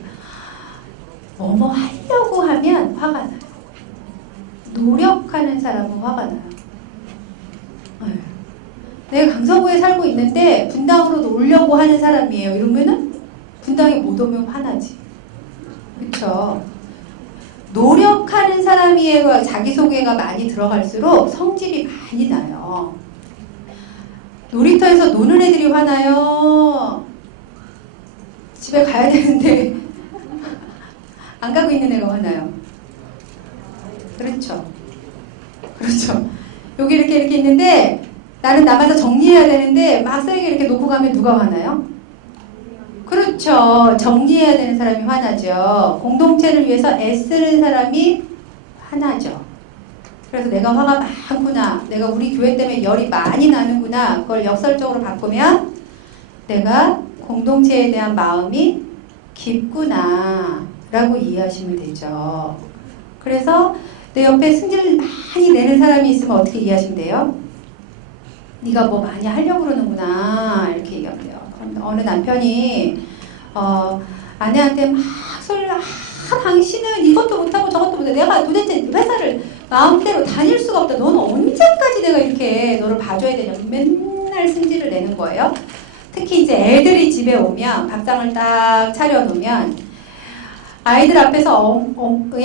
뭐뭐 하려고 하면 화가 나요. 노력하는 사람은 화가 나요. 내가 강서구에 살고 있는데 분당으로 오려고 하는 사람이에요. 이러면은 분당에 못 오면 화나지. 그쵸? 노력하는 사람이에요. 자기소개가 많이 들어갈수록 성질이 많이 나요. 놀이터에서 노는 애들이 화나요? 집에 가야 되는데 안 가고 있는 애가 화나요? 그렇죠. 여기 이렇게 있는데 나는 나가서 정리해야 되는데 막 쓰레기 이렇게 놓고 가면 누가 화나요? 그렇죠. 정리해야 되는 사람이 화나죠. 공동체를 위해서 애쓰는 사람이 화나죠. 그래서 내가 화가 많구나. 내가 우리 교회 때문에 열이 많이 나는구나. 그걸 역설적으로 바꾸면 내가 공동체에 대한 마음이 깊구나 라고 이해하시면 되죠. 그래서 내 옆에 승질을 많이 내는 사람이 있으면 어떻게 이해하시면 돼요? 네가 뭐 많이 하려고 그러는구나 이렇게 얘기하면 돼요. 어느 남편이 아내한테 막 소리를 당신은 이것도 못하고 저것도 못해. 내가 도대체 회사를 마음대로 다닐 수가 없다. 너는 언제까지 내가 이렇게 너를 봐줘야 되냐. 맨날 승질을 내는 거예요. 특히 이제 애들이 집에 오면 밥상을 딱 차려놓으면 아이들 앞에서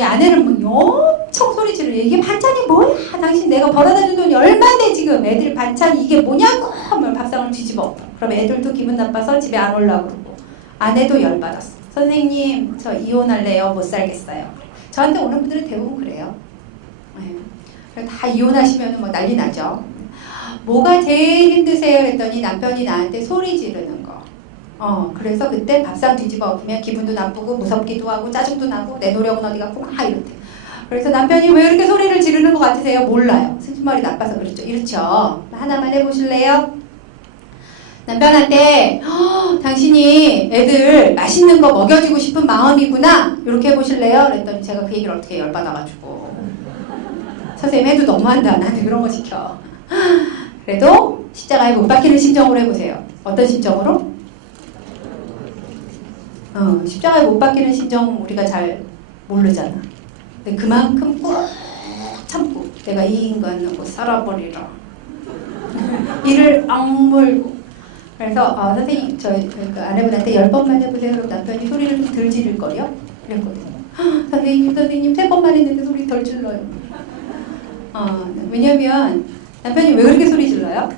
아내는 엄청 소리 지르. 이게 반찬이 뭐야? 당신 내가 벌어다 준 돈이 얼마인데 지금 애들 반찬이 이게 뭐냐고 하면 밥상을 뒤집어. 그럼 애들도 기분 나빠서 집에 안 오려고 그러고 아내도 열받았어. 선생님 저 이혼할래요. 못 살겠어요. 저한테 오는 분들은 대부분 그래요. 네. 다 이혼하시면 뭐 난리 나죠. 뭐가 제일 힘드세요? 그랬더니 남편이 나한테 소리 지르는 거. 그래서 그때 밥상 뒤집어 엎으면 기분도 나쁘고 무섭기도 하고 짜증도 나고 내 노력은 어디 갔고 막 이렇대. 그래서 남편이 왜 이렇게 소리를 지르는 것 같으세요? 몰라요. 승진머리 나빠서 그렇죠. 이렇죠. 하나만 해보실래요? 남편한테 당신이 애들 맛있는 거 먹여주고 싶은 마음이구나. 이렇게 해보실래요? 그랬더니 제가 그 얘기를 어떻게 열받아가지고 선생님 해도 너무한다. 나한테 그런 거 시켜. 그래도 십자가에 못 박히는 심정으로 해보세요. 어떤 심정으로? 십자가에 못 박히는 심정 우리가 잘 모르잖아. 근데 그만큼 꾹 참고 내가 이 인간은 곧 살아버리라. 이를 악물고. 그래서 선생님 저희 그 아내분한테 10번만 해보세요. 그럼 남편이 소리를 좀 덜 지를 거요. 그랬거든요. 선생님 3번만 했는데 소리 덜 질러요. 왜냐면 남편이 왜 그렇게 소리 질러요?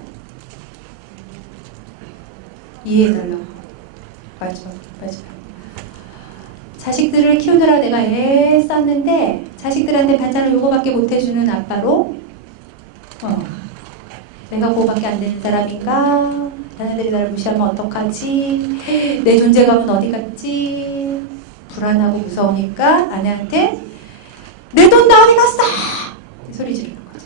이해해달라고. 맞아. 자식들을 키우느라 내가 애썼는데 자식들한테 반찬을 요거밖에 못 해주는 아빠로 내가 그거밖에 안 되는 사람인가? 자녀들이 나를 무시하면 어떡하지? 내 존재감은 어디 갔지? 불안하고 무서우니까 아내한테 내 돈 나 어디 갔어? 소리 지르는 거죠.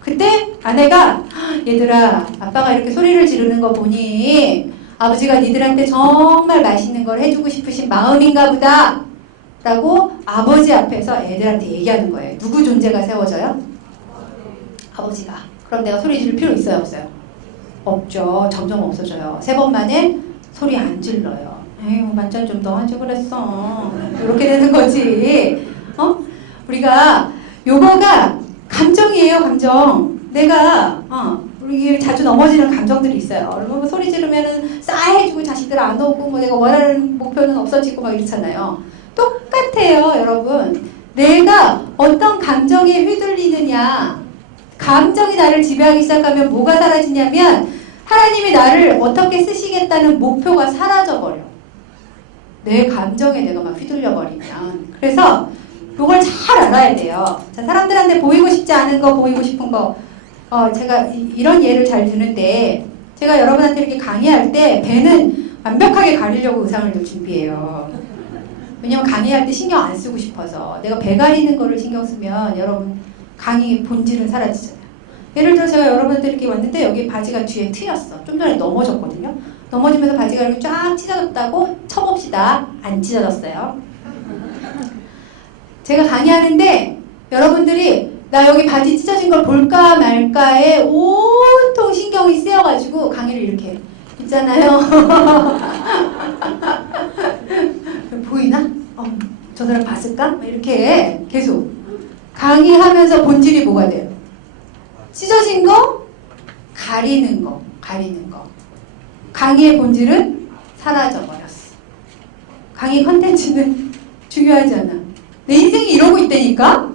그때 아내가 얘들아 아빠가 이렇게 소리를 지르는 거 보니 아버지가 니들한테 정말 맛있는 걸 해주고 싶으신 마음인가 보다 라고 아버지 앞에서 애들한테 얘기하는 거예요. 누구 존재가 세워져요? 아버지가. 그럼 내가 소리 지를 필요 있어요? 없어요? 없죠. 점점 없어져요. 3번 만에 소리 안 질러요. 에휴 반찬 좀 더 하지 그랬어. 이렇게 되는 거지. 우리가 요거가 감정이에요. 감정. 내가 우리 자주 넘어지는 감정들이 있어요. 여러분 소리 지르면은 싸해주고 자식들 안 오고 뭐 내가 원하는 목표는 없어지고 막 이렇잖아요. 똑같아요, 여러분. 내가 어떤 감정에 휘둘리느냐, 감정이 나를 지배하기 시작하면 뭐가 사라지냐면 하나님이 나를 어떻게 쓰시겠다는 목표가 사라져버려. 내 감정에 내가 막 휘둘려 버리면. 그래서 이걸 잘 알아야 돼요. 자, 사람들한테 보이고 싶지 않은 거, 보이고 싶은 거. 제가 이런 예를 잘 드는데 제가 여러분한테 이렇게 강의할 때 배는 완벽하게 가리려고 의상을 늘 준비해요. 왜냐면 강의할 때 신경 안 쓰고 싶어서. 내가 배 가리는 거를 신경 쓰면 여러분 강의 본질은 사라지잖아요. 예를 들어 제가 여러분한테 이렇게 왔는데 여기 바지가 뒤에 트였어. 좀 전에 넘어졌거든요. 넘어지면서 바지가 이렇게 쫙 찢어졌다고 쳐봅시다. 안 찢어졌어요. 제가 강의하는데 여러분들이 나 여기 바지 찢어진 걸 볼까 말까에 온통 신경이 쓰여가지고 강의를 이렇게 있잖아요. 보이나? 저 사람 봤을까? 이렇게 계속 강의하면서 본질이 뭐가 돼요? 찢어진 거? 가리는 거. 강의의 본질은 사라져버렸어. 강의 컨텐츠는 중요하지 않아. 내 인생이 이러고 있다니까?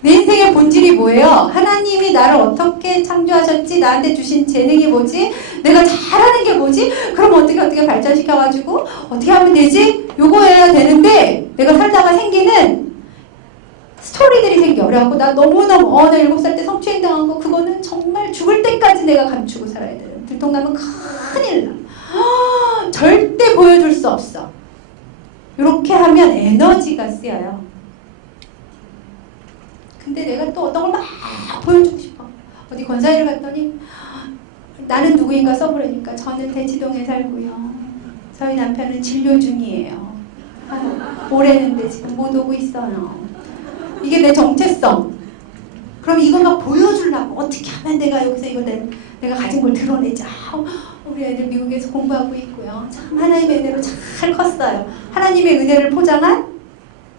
내 인생의 본질이 뭐예요? 하나님이 나를 어떻게 창조하셨지? 나한테 주신 재능이 뭐지? 내가 잘하는 게 뭐지? 그럼 어떻게 발전시켜가지고 어떻게 하면 되지? 요거 해야 되는데 내가 살다가 생기는 스토리들이 생겨. 그래갖고 나 너무너무 나 7살 때 성추행 당한 거 그거는 정말 죽을 때까지 내가 감추고 살아야 돼요. 들통나면 큰일 나. 절대 보여줄 수 없어. 이렇게 하면 에너지가 쓰여요. 근데 내가 또 어떤 걸 막 보여주고 싶어. 어디 권사회를 갔더니 나는 누구인가 써보려니까 저는 대치동에 살고요. 저희 남편은 진료 중이에요. 올해는데 지금 못 오고 있어요. 이게 내 정체성. 그럼 이거 막 보여주려고 어떻게 하면 내가 여기서 이거 내가 가진 걸 드러내자. 우리 애들 미국에서 공부하고 있고요. 참 하나님의 은혜로 잘 컸어요. 하나님의 은혜를 포장한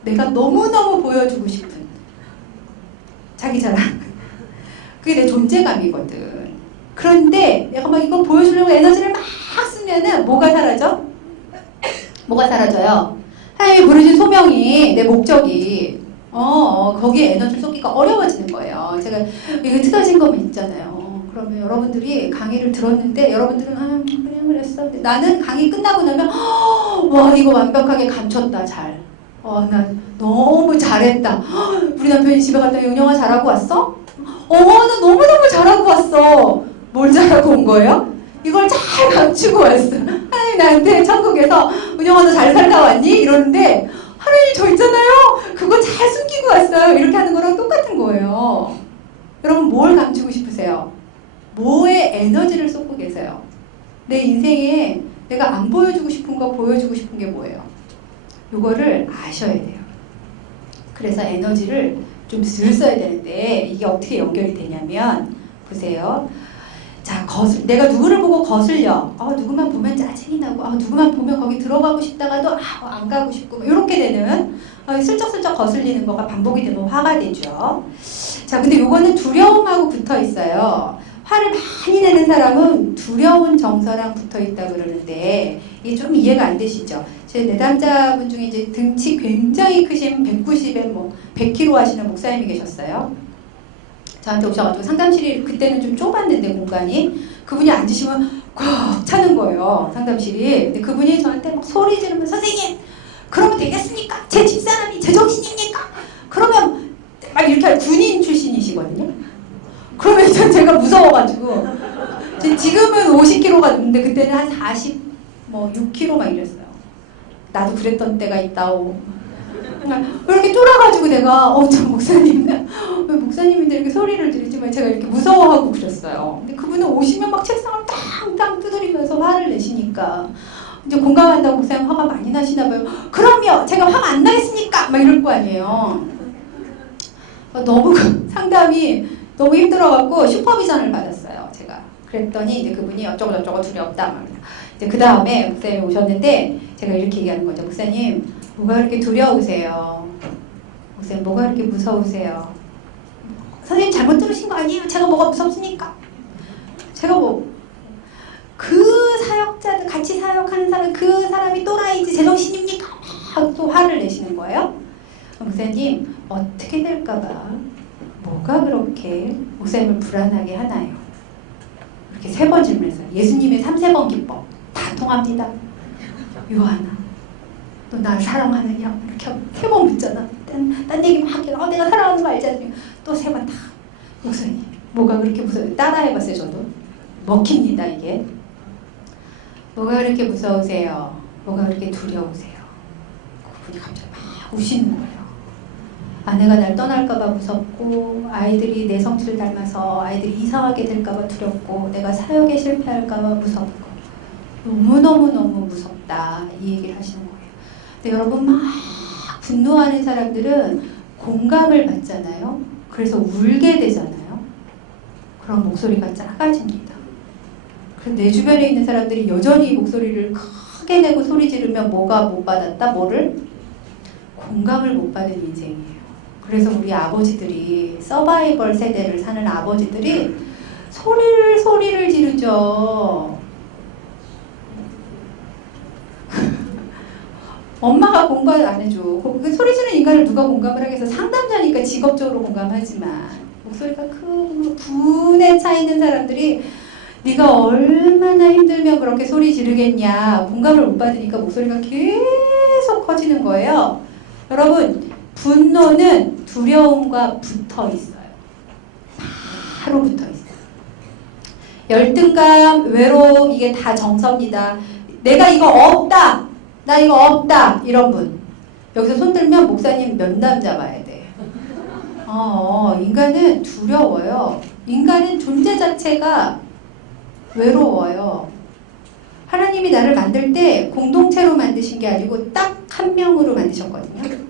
내가 너무너무 보여주고 싶은 자기 자랑. 그게 내 존재감이거든. 그런데 내가 막 이거 보여주려고 에너지를 막 쓰면은 뭐가 사라져? 뭐가 사라져요? 하나님이 부르신 소명이, 내 목적이 거기에 에너지를 쏟기가 어려워지는 거예요. 제가 이거 틀어진 거면 있잖아요. 그러면 여러분들이 강의를 들었는데 여러분들은 그냥 그랬어. 근데 나는 강의 끝나고 나면 와 이거 완벽하게 감췄다 잘. 난 너무 잘했다. 우리 남편이 집에 갔더니 은영아 잘하고 왔어? 나 너무너무 잘하고 왔어. 뭘 잘하고 온 거예요? 이걸 잘 감추고 왔어. 하나님 나한테 천국에서 은영아 너 잘 살다 왔니? 이러는데 하나님 저 있잖아요. 그거 잘 숨기고 왔어요. 이렇게 하는 거랑 똑같은 거예요. 여러분 뭘 감추고 싶으세요? 뭐에 에너지를 쏟고 계세요? 내 인생에 내가 안 보여주고 싶은 거 보여주고 싶은 게 뭐예요? 요거를 아셔야 돼요. 그래서 에너지를 좀 덜 써야 되는데 이게 어떻게 연결이 되냐면 보세요. 자, 내가 누구를 보고 거슬려. 누구만 보면 짜증이 나고, 누구만 보면 거기 들어가고 싶다가도 안 가고 싶고 이렇게 되는 슬쩍슬쩍 거슬리는 거가 반복이 되면 화가 되죠. 자, 근데 요거는 두려움하고 붙어 있어요. 화를 많이 내는 사람은 두려운 정서랑 붙어 있다고 그러는데 이게 좀 이해가 안 되시죠? 제 내담자분 중에 이제 등치 굉장히 크신 190에 100kg 하시는 목사님이 계셨어요. 저한테 오셔가지고 상담실이 그때는 좀 좁았는데 공간이 그분이 앉으시면 꽉 차는 거예요. 상담실이. 근데 그분이 저한테 막 소리 지르면 선생님 그러면 되겠습니까? 제 집사람이 제정신입니까? 그러면 막 이렇게 군인 출신이시거든요. 그러면 제가 무서워가지고 지금은 50kg가 넘는데 그때는 한 6kg 막 이랬어요. 나도 그랬던 때가 있다오. 이렇게 쫄아가지고 내가 저 목사님 왜 목사님인데 이렇게 소리를 지르지만 제가 이렇게 무서워하고 그랬어요. 근데 그분은 오시면 막 책상을 탕탕 두드리면서 화를 내시니까 이제 공감한다고 목사님 화가 많이 나시나 봐요. 그럼요 제가 화가 안 나겠습니까? 막 이럴 거 아니에요. 너무 상담이 너무 힘들어갖고 슈퍼비전을 받았어요. 제가 그랬더니 이제 그분이 어쩌고저쩌고 두렵다 막 이제 그 다음에 목사님이 오셨는데 제가 이렇게 얘기하는 거죠. 목사님 뭐가 그렇게 두려우세요? 목사님 뭐가 그렇게 무서우세요? 선생님 잘못 들으신 거 아니에요? 제가 뭐가 무섭습니까? 제가 그 사역자들 같이 사역하는 사람 그 사람이 또라이지 제정신입니까? 또 화를 내시는 거예요. 목사님 어떻게 될까봐 뭐가 그렇게 목사님을 불안하게 하나요? 이렇게 3번 질문했어요. 예수님의 3세번 기법 다 통합니다. 요하나 너 나를 사랑하느냐? 이렇게 3번 묻잖아. 딴 얘기 막 해요. 내가 사랑하는 거 알지 않습니까? 또 3번 다. 목사님 뭐가 그렇게 무서워요? 따라 해봤어요. 저도 먹힙니다 이게. 뭐가 그렇게 무서우세요? 뭐가 그렇게 두려우세요? 그분이 갑자기 막 우시는 거예요. 아내가 날 떠날까봐 무섭고 아이들이 내 성질을 닮아서 아이들이 이상하게 될까봐 두렵고 내가 사역에 실패할까봐 무섭고 너무너무 무섭다 이 얘기를 하시는 거예요. 근데 여러분 막 분노하는 사람들은 공감을 받잖아요. 그래서 울게 되잖아요. 그럼 목소리가 작아집니다. 그래서 내 주변에 있는 사람들이 여전히 목소리를 크게 내고 소리 지르면 뭐가 못 받았다? 뭐를? 공감을 못 받은 인생이에요. 그래서 우리 아버지들이 서바이벌 세대를 사는 아버지들이 소리를 지르죠. 엄마가 공감을 안 해줘. 그 소리 지르는 인간을 누가 공감을 하겠어. 상담자니까 직업적으로 공감하지만 목소리가 크고 분에 차 있는 사람들이 네가 얼마나 힘들면 그렇게 소리 지르겠냐. 공감을 못 받으니까 목소리가 계속 커지는 거예요. 여러분 분노는 두려움과 붙어 있어요. 바로 붙어 있어요. 열등감, 외로움 이게 다 정서입니다. 내가 이거 없다. 나 이거 없다. 이런 분. 여기서 손 들면 목사님 면담 잡아야 돼. 인간은 두려워요. 인간은 존재 자체가 외로워요. 하나님이 나를 만들 때 공동체로 만드신 게 아니고 딱 한 명으로 만드셨거든요.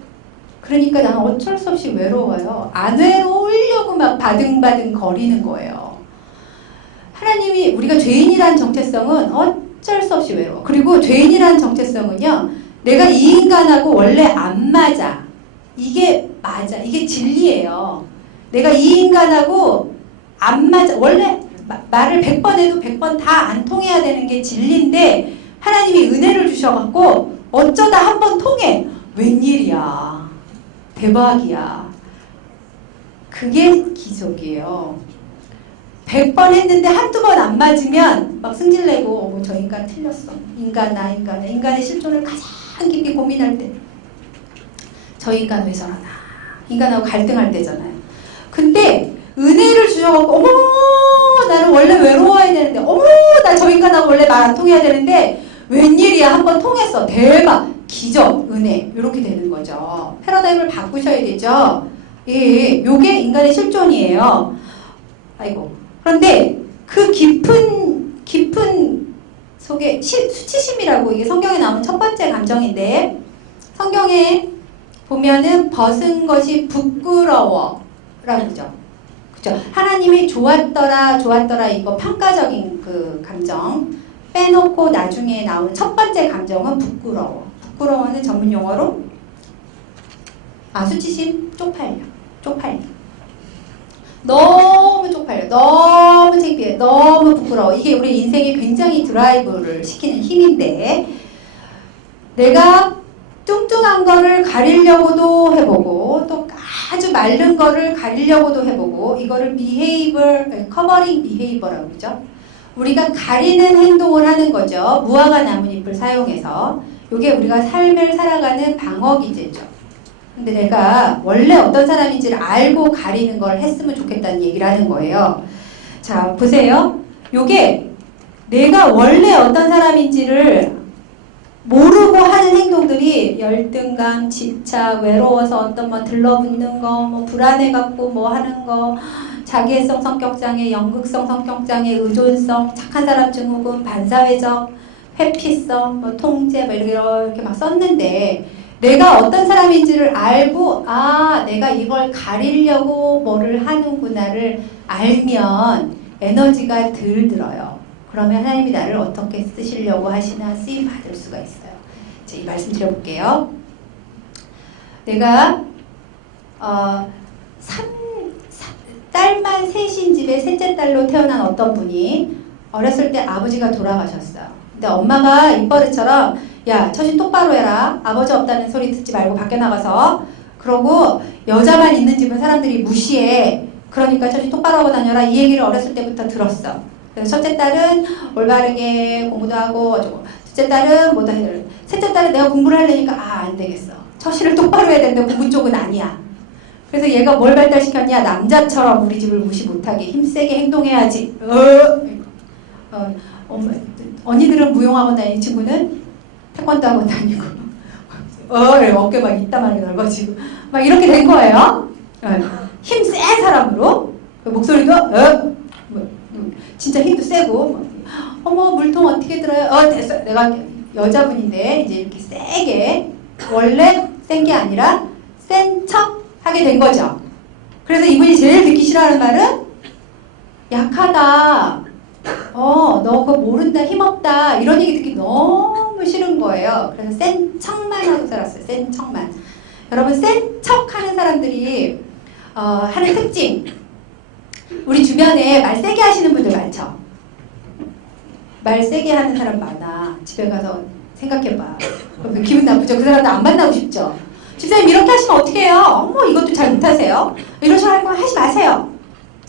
그러니까 나는 어쩔 수 없이 외로워요. 안 외로우려고 막 바등바등 거리는 거예요. 하나님이 우리가 죄인이라는 정체성은 어쩔 수 없이 외로워. 그리고 죄인이라는 정체성은요. 내가 이 인간하고 원래 안 맞아. 이게 맞아. 이게 진리예요. 내가 이 인간하고 안 맞아. 원래 말을 100번 해도 100번 다 안 통해야 되는 게 진리인데 하나님이 은혜를 주셔갖고 어쩌다 한 번 통해. 웬일이야. 대박이야. 그게 기적이에요. 100번 했는데 한두 번 안 맞으면 막 승질내고 어머 저 인간 틀렸어. 인간의 실존을 가장 깊이 고민할 때 저 인간 왜 저러나. 인간하고 갈등할 때잖아요. 근데 은혜를 주셔갖고 어머 나는 원래 외로워야 되는데 어머 나 저 인간하고 원래 말 안 통해야 되는데 웬일이야 한번 통했어. 대박 기적 은혜 이렇게 되는 거죠. 패러다임을 바꾸셔야 되죠. 예, 요게 인간의 실존이에요. 아이고 그런데 그 깊은 속에 수치심이라고 이게 성경에 나오는 첫 번째 감정인데 성경에 보면은 벗은 것이 부끄러워라고 그러죠. 그죠? 하나님이 좋았더라 이거 평가적인 그 감정 빼놓고 나중에 나오는 첫 번째 감정은 부끄러워. 부끄러워는 전문 용어로 수치심 쪽팔려. 너무 쪽팔려. 너무 창피해. 너무 부끄러워. 이게 우리 인생에 굉장히 드라이브를 시키는 힘인데 내가 뚱뚱한 거를 가리려고도 해보고 또 아주 마른 거를 가리려고도 해보고 이거를 커버링 비헤이버라고 그러죠. 우리가 가리는 행동을 하는 거죠. 무화과 나뭇잎을 사용해서 이게 우리가 삶을 살아가는 방어 기제죠. 근데 내가 원래 어떤 사람인지를 알고 가리는 걸 했으면 좋겠다는 얘기를 하는 거예요. 자, 보세요. 요게 내가 원래 어떤 사람인지를 모르고 하는 행동들이 열등감, 집착, 외로워서 어떤 뭐 들러붙는 거, 뭐 불안해갖고 뭐 하는 거, 자기애성 성격장애, 연극성 성격장애, 의존성, 착한 사람 증후군, 반사회적, 회피성, 뭐 통제, 뭐 이렇게 막 썼는데 내가 어떤 사람인지를 알고 내가 이걸 가리려고 뭐를 하는구나를 알면 에너지가 덜 들어요. 그러면 하나님이 나를 어떻게 쓰시려고 하시나 쓰임 받을 수가 있어요. 자, 이 말씀 드려볼게요. 내가 딸만 셋인 집에 셋째 딸로 태어난 어떤 분이 어렸을 때 아버지가 돌아가셨어요. 근데 엄마가 입버릇처럼 야 처신 똑바로 해라. 아버지 없다는 소리 듣지 말고 밖에 나가서 그러고 여자만 있는 집은 사람들이 무시해. 그러니까 처신 똑바로 하고 다녀라. 이 얘기를 어렸을 때부터 들었어. 그래서 첫째 딸은 올바르게 공부도 하고 어쩌고 둘째 딸은 뭐다 해야 셋째 딸은 내가 공부를 하려니까 안 되겠어. 처신을 똑바로 해야 되는데 공부 쪽은 아니야. 그래서 얘가 뭘 발달시켰냐. 남자처럼 우리 집을 무시 못하게 힘세게 행동해야지. 언니들은 무용학원 다니는 친구는 태권도 학원 다니고 어깨 막 이따만하게 넓어지고 막 이렇게 된 거예요. 힘센 사람으로 목소리도 진짜 힘도 세고 어머 물통 어떻게 들어요? 됐어. 내가 여자분인데 이제 이렇게 세게 원래 센 게 아니라 센 척 하게 된 거죠. 그래서 이분이 제일 듣기 싫어하는 말은 약하다. 너 그거 모른다. 힘없다. 이런 얘기 듣기 너무 싫은 거예요. 그래서 센 척만 하고 살았어요. 센 척만. 여러분 센 척 하는 사람들이 하는 특징. 우리 주변에 말 세게 하시는 분들 많죠? 말 세게 하는 사람 많아. 집에 가서 생각해봐. 기분 나쁘죠? 그 사람도 안 만나고 싶죠? 집사님 이렇게 하시면 어떻게 해요? 어머 이것도 잘 못하세요? 이런 식으로 할 거면 하지 마세요.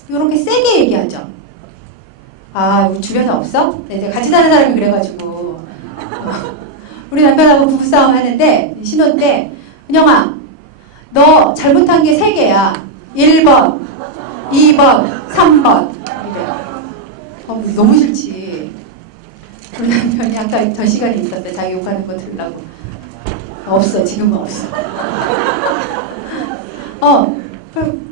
이렇게 세게 얘기하죠. 우리 주변에 없어? 네, 같이 사는 사람이 그래가지고 우리 남편하고 부부싸움 하는데 신혼 때 은영아 너 잘못한 게 3개야. 1번 2번 3번 이래요. 너무 싫지. 우리 남편이 아까 저 시간이 있었대. 자기 욕하는 거 들으려고. 없어. 지금은 없어. 그럼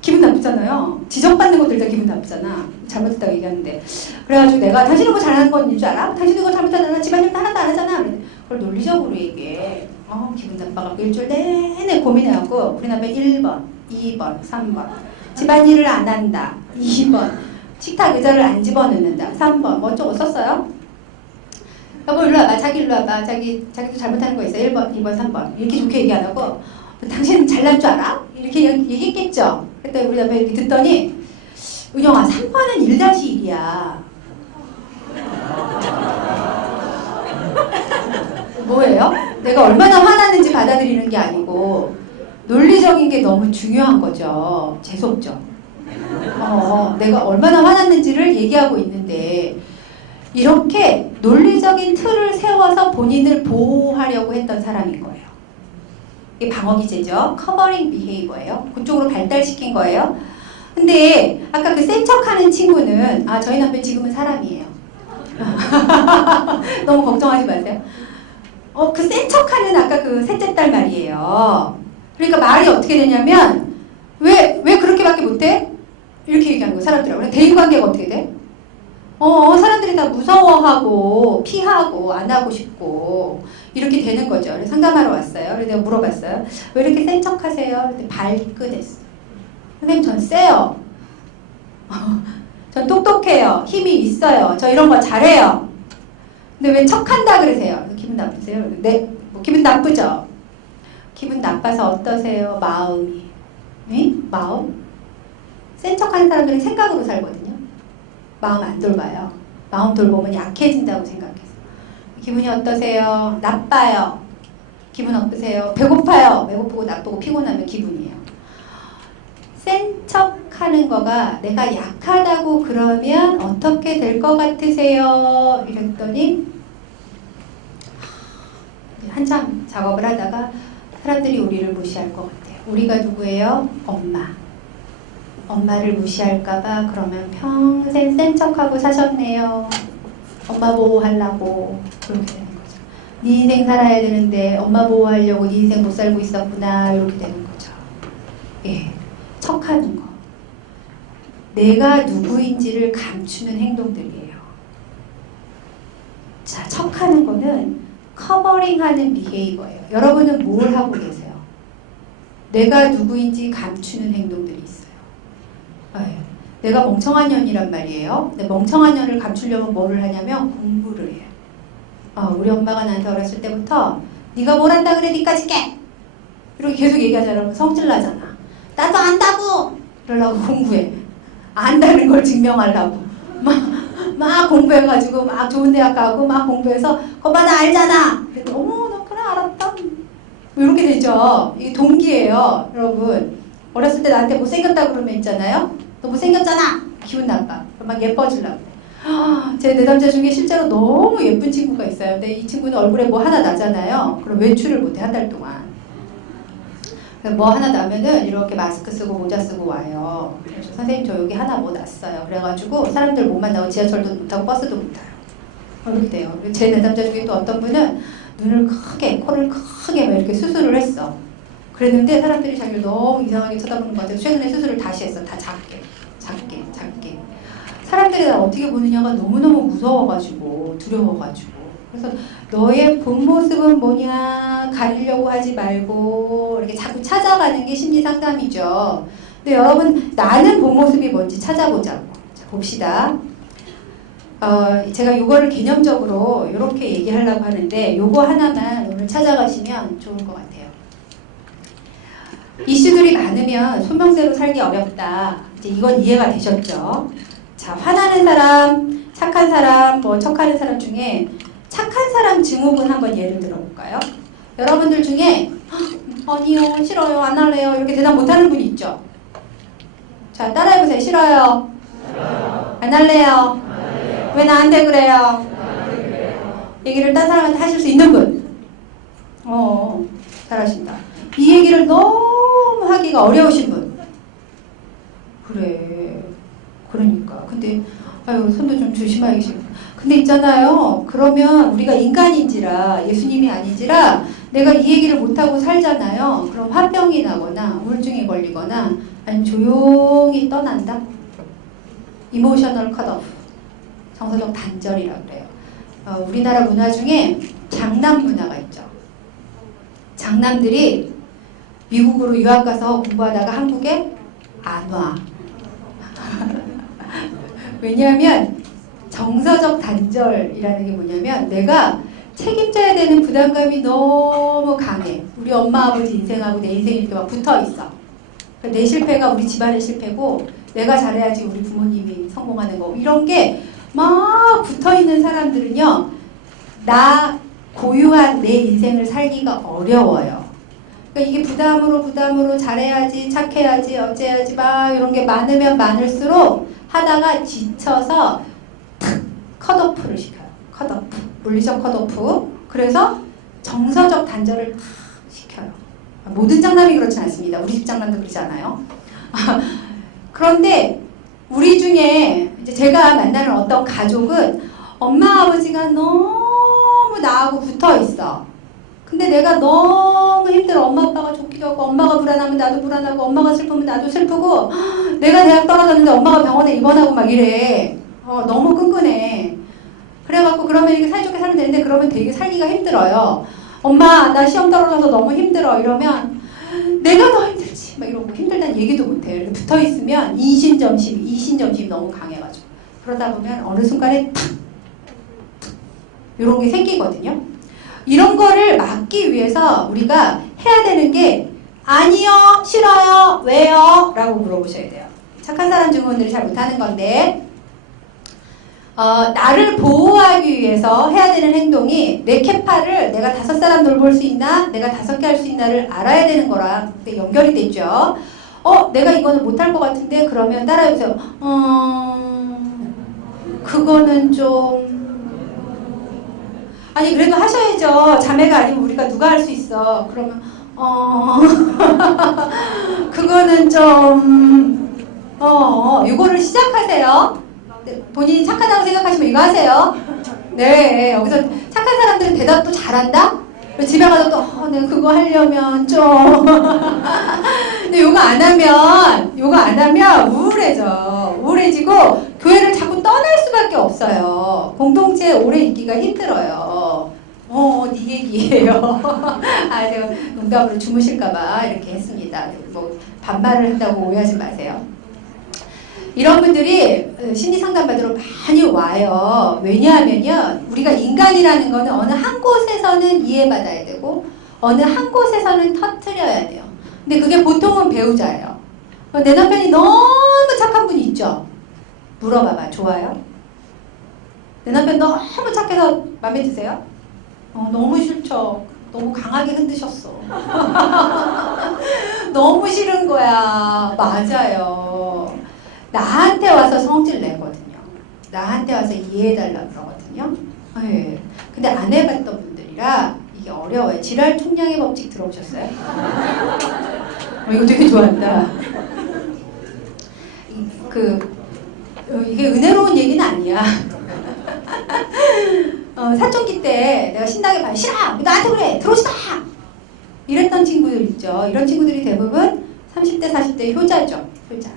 기분 나쁘잖아요. 지적받는 것들도 기분 나쁘잖아. 잘못했다고 얘기하는데. 그래가지고 내가 당신은 뭐 잘하는 건인 줄 알아? 당신은 이거 잘못하잖아. 집안일 하나도 안 하잖아. 그걸 논리적으로 얘기해. 기분 나빠갖고 일주일 내내 고민해갖고 우리 남편 1번 2번 3번 집안일을 안 한다. 2번 식탁 의자를 안 집어넣는다. 3번 뭐 어쩌고 썼어요? 여보 일로 와봐. 자기 일로 와봐. 자기도 잘못하는 거 있어. 1번 2번 3번 이렇게 좋게 얘기 안 하고 당신은 잘난 줄 알아? 이렇게 얘기했겠죠. 그때 우리 남편이 이렇게 듣더니 은영아 3번은 1-1이야. 뭐예요? 내가 얼마나 화났는지 받아들이는 게 아니고 논리적인 게 너무 중요한 거죠. 재수없죠. 내가 얼마나 화났는지를 얘기하고 있는데 이렇게 논리적인 틀을 세워서 본인을 보호하려고 했던 사람인 거예요. 이게 방어기제죠. 커버링 비헤이버예요. 그쪽으로 발달시킨 거예요. 근데 아까 그 센 척하는 친구는 저희 남편 지금은 사람이에요. 너무 걱정하지 마세요. 그 센 척하는 아까 그 셋째 딸 말이에요. 그러니까 말이 어떻게 되냐면 왜 그렇게밖에 못해? 이렇게 얘기하는 거예요. 사람들하고. 대인관계가 어떻게 돼? 사람들이 다 무서워하고 피하고 안 하고 싶고 이렇게 되는 거죠. 그래서 상담하러 왔어요. 그래서 내가 물어봤어요. 왜 이렇게 센 척하세요? 근데 발끈했어. 선생님 전 세요. 전 똑똑해요. 힘이 있어요. 저 이런 거 잘해요. 근데 왜 척한다 그러세요? 기분 나쁘세요? 네, 뭐 기분 나쁘죠? 기분 나빠서 어떠세요? 마음이. 응? 마음? 센 척하는 사람들은 생각으로 살거든요. 마음 안 돌봐요. 마음 돌보면 약해진다고 생각해서. 기분이 어떠세요? 나빠요. 기분 어떠세요? 배고파요. 배고프고 나쁘고 피곤하면 기분이에요. 센 척하는 거가 내가 약하다고 그러면 어떻게 될 것 같으세요? 이랬더니 한참 작업을 하다가 사람들이 우리를 무시할 것 같아요. 우리가 누구예요? 엄마. 엄마를 무시할까봐 그러면 평생 센 척하고 사셨네요. 엄마 보호하려고. 그렇게 되는 거죠. 네 인생 살아야 되는데 엄마 보호하려고 네 인생 못 살고 있었구나. 이렇게 되는 거죠. 예, 척하는 거. 내가 누구인지를 감추는 행동들이에요. 자, 척하는 거는 커버링하는 비헤이버예요. 여러분은 뭘 하고 계세요? 내가 누구인지 감추는 행동들이 있어요. 내가 멍청한 년이란 말이에요. 근데 멍청한 년을 감추려면 뭐를 하냐면 공부를 해요. 우리 엄마가 나한테 어렸을 때부터 네가 뭘 한다 그래 니까지 깨! 이렇게 계속 얘기하잖아. 그러면 성질나잖아. 나도 안다고! 이러려고 공부해. 안다는 걸 증명하려고. 막 공부해가지고 막 좋은 대학 가고 막 공부해서 거봐 나 알잖아. 그래도 어머 너 그래 알았다. 뭐 이렇게 되죠. 이게 동기예요. 여러분. 어렸을 때 나한테 못생겼다고 그러면 있잖아요. 너 못생겼잖아. 기분 나빠. 그럼 막 예뻐지려고. 제 내담자 중에 실제로 너무 예쁜 친구가 있어요. 근데 이 친구는 얼굴에 뭐 하나 나잖아요. 그럼 외출을 못해 한 달 동안. 뭐 하나 나면은 이렇게 마스크 쓰고 모자 쓰고 와요. 그래서 선생님 저 여기 하나 뭐 났어요. 그래가지고 사람들 못 만나고 지하철도 못 타고 버스도 못 타요. 이렇게 돼요. 제 내담자 중에 또 어떤 분은 눈을 크게 코를 크게 막 이렇게 수술을 했어. 그랬는데 사람들이 자기를 너무 이상하게 쳐다보는 것 같아서 최근에 수술을 다시 했어. 다 작게. 사람들이 나 어떻게 보느냐가 너무너무 무서워가지고 두려워가지고. 그래서 너의 본 모습은 뭐냐 가리려고 하지 말고 이렇게 자꾸 찾아가는 게 심리 상담이죠. 근데 여러분 나는 본 모습이 뭔지 찾아보자고. 자, 봅시다. 제가 이거를 개념적으로 이렇게 얘기하려고 하는데 요거 하나만 오늘 찾아가시면 좋을 것 같아요. 이슈들이 많으면 소명대로 살기 어렵다. 이제 이건 이해가 되셨죠? 자, 화나는 사람, 착한 사람, 뭐 척하는 사람 중에 착한 사람 증후군 한번 예를 들어볼까요? 여러분들 중에 아니요, 싫어요, 안 할래요 이렇게 대답 못하는 분이 있죠? 자, 따라해보세요. 싫어요? 안 할래요? 왜 나한테 그래요? 얘기를 딴 사람한테 하실 수 있는 분? 잘하신다. 이 얘기를 너무 하기가 어려우신 분? 그래. 그러니까. 근데 손도 좀 조심하시고. 근데 있잖아요. 그러면 우리가 인간인지라 예수님이 아닌지라 내가 이 얘기를 못하고 살잖아요. 그럼 화병이 나거나 우울증에 걸리거나 아니면 조용히 떠난다. 이모셔널 컷오프. 정서적 단절이라고 그래요. 우리나라 문화 중에 장남 문화가 있죠. 장남들이 미국으로 유학 가서 공부하다가 한국에 안 와. 왜냐하면 정서적 단절이라는 게 뭐냐면 내가 책임져야 되는 부담감이 너무 강해. 우리 엄마 아버지 인생하고 내 인생이 이렇게 막 붙어 있어. 내 실패가 우리 집안의 실패고 내가 잘해야지 우리 부모님이 성공하는 거. 이런 게 막 붙어 있는 사람들은요. 나 고유한 내 인생을 살기가 어려워요. 그러니까 이게 부담으로 잘해야지, 착해야지, 어째야지 막 이런 게 많으면 많을수록 하다가 지쳐서 탁 컷오프를 시켜요. 컷오프, 물리적 컷오프. 그래서 정서적 단절을 탁 시켜요. 모든 장남이 그렇진 않습니다. 우리 집 장남도 그러지 않아요. 그런데 우리 중에 이제 제가 만나는 어떤 가족은 엄마 아버지가 너무 나하고 붙어 있어. 근데 내가 너무 힘들어. 엄마 아빠가 좋기도 하고 엄마가 불안하면 나도 불안하고 엄마가 슬프면 나도 슬프고 내가 대학 떨어졌는데 엄마가 병원에 입원하고 막 이래. 너무 끈끈해. 그래갖고 그러면 이렇게 사이좋게 살면 되는데 그러면 되게 살기가 힘들어요. 엄마 나 시험 떨어져서 너무 힘들어 이러면 내가 더 힘들지 막 이러고 힘들다는 얘기도 못해요. 붙어있으면 이신점심이 너무 강해가지고 그러다 보면 어느 순간에 탁 이런 게 생기거든요. 이런 거를 막기 위해서 우리가 해야 되는 게 아니요, 싫어요, 왜요? 라고 물어보셔야 돼요. 착한 사람 증후군들이 잘 못하는 건데 나를 보호하기 위해서 해야 되는 행동이 내 캐파를 내가 5사람 돌볼 수 있나? 내가 5개 할 수 있나를 알아야 되는 거랑 연결이 되죠. 내가 이거는 못할 것 같은데 그러면 따라해보세요. 그거는 좀 아니 그래도 하셔야죠. 자매가 아니면 우리가 누가 할 수 있어. 그러면 그거는 좀 이거를 시작하세요. 본인이 착하다고 생각하시면 이거 하세요. 네, 여기서 착한 사람들은 대답도 잘한다? 집에 가서 또 내가 그거 하려면 좀 근데 요거 안 하면 우울해지고 교회를 자꾸 떠날 수밖에 없어요. 공동체에 오래 있기가 힘들어요. 네 얘기예요. 제가 농담으로 주무실까봐 이렇게 했습니다. 뭐 반말을 한다고 오해하지 마세요. 이런 분들이 심리 상담 받으러 많이 와요. 왜냐하면요, 우리가 인간이라는 거는 어느 한 곳에서는 이해받아야 되고 어느 한 곳에서는 터뜨려야 돼요. 근데 그게 보통은 배우자예요. 내 남편이 너무 착한 분이 있죠? 물어봐봐. 좋아요? 내 남편 너무 착해서 마음에 드세요? 너무 싫죠. 너무 강하게 흔드셨어. 너무 싫은 거야. 맞아요. 나한테 와서 성질 내거든요. 나한테 와서 이해해달라고 그러거든요. 네. 근데 안 해봤던 분들이라 이게 어려워요. 지랄 총량의 법칙 들어보셨어요? 이거 되게 좋아한다. 이게 은혜로운 얘기는 아니야. 사춘기 때 내가 신나게 말 싫어! 나한테 그래! 들어오지마! 이랬던 친구들 있죠. 이런 친구들이 대부분 30대, 40대 효자죠. 효자.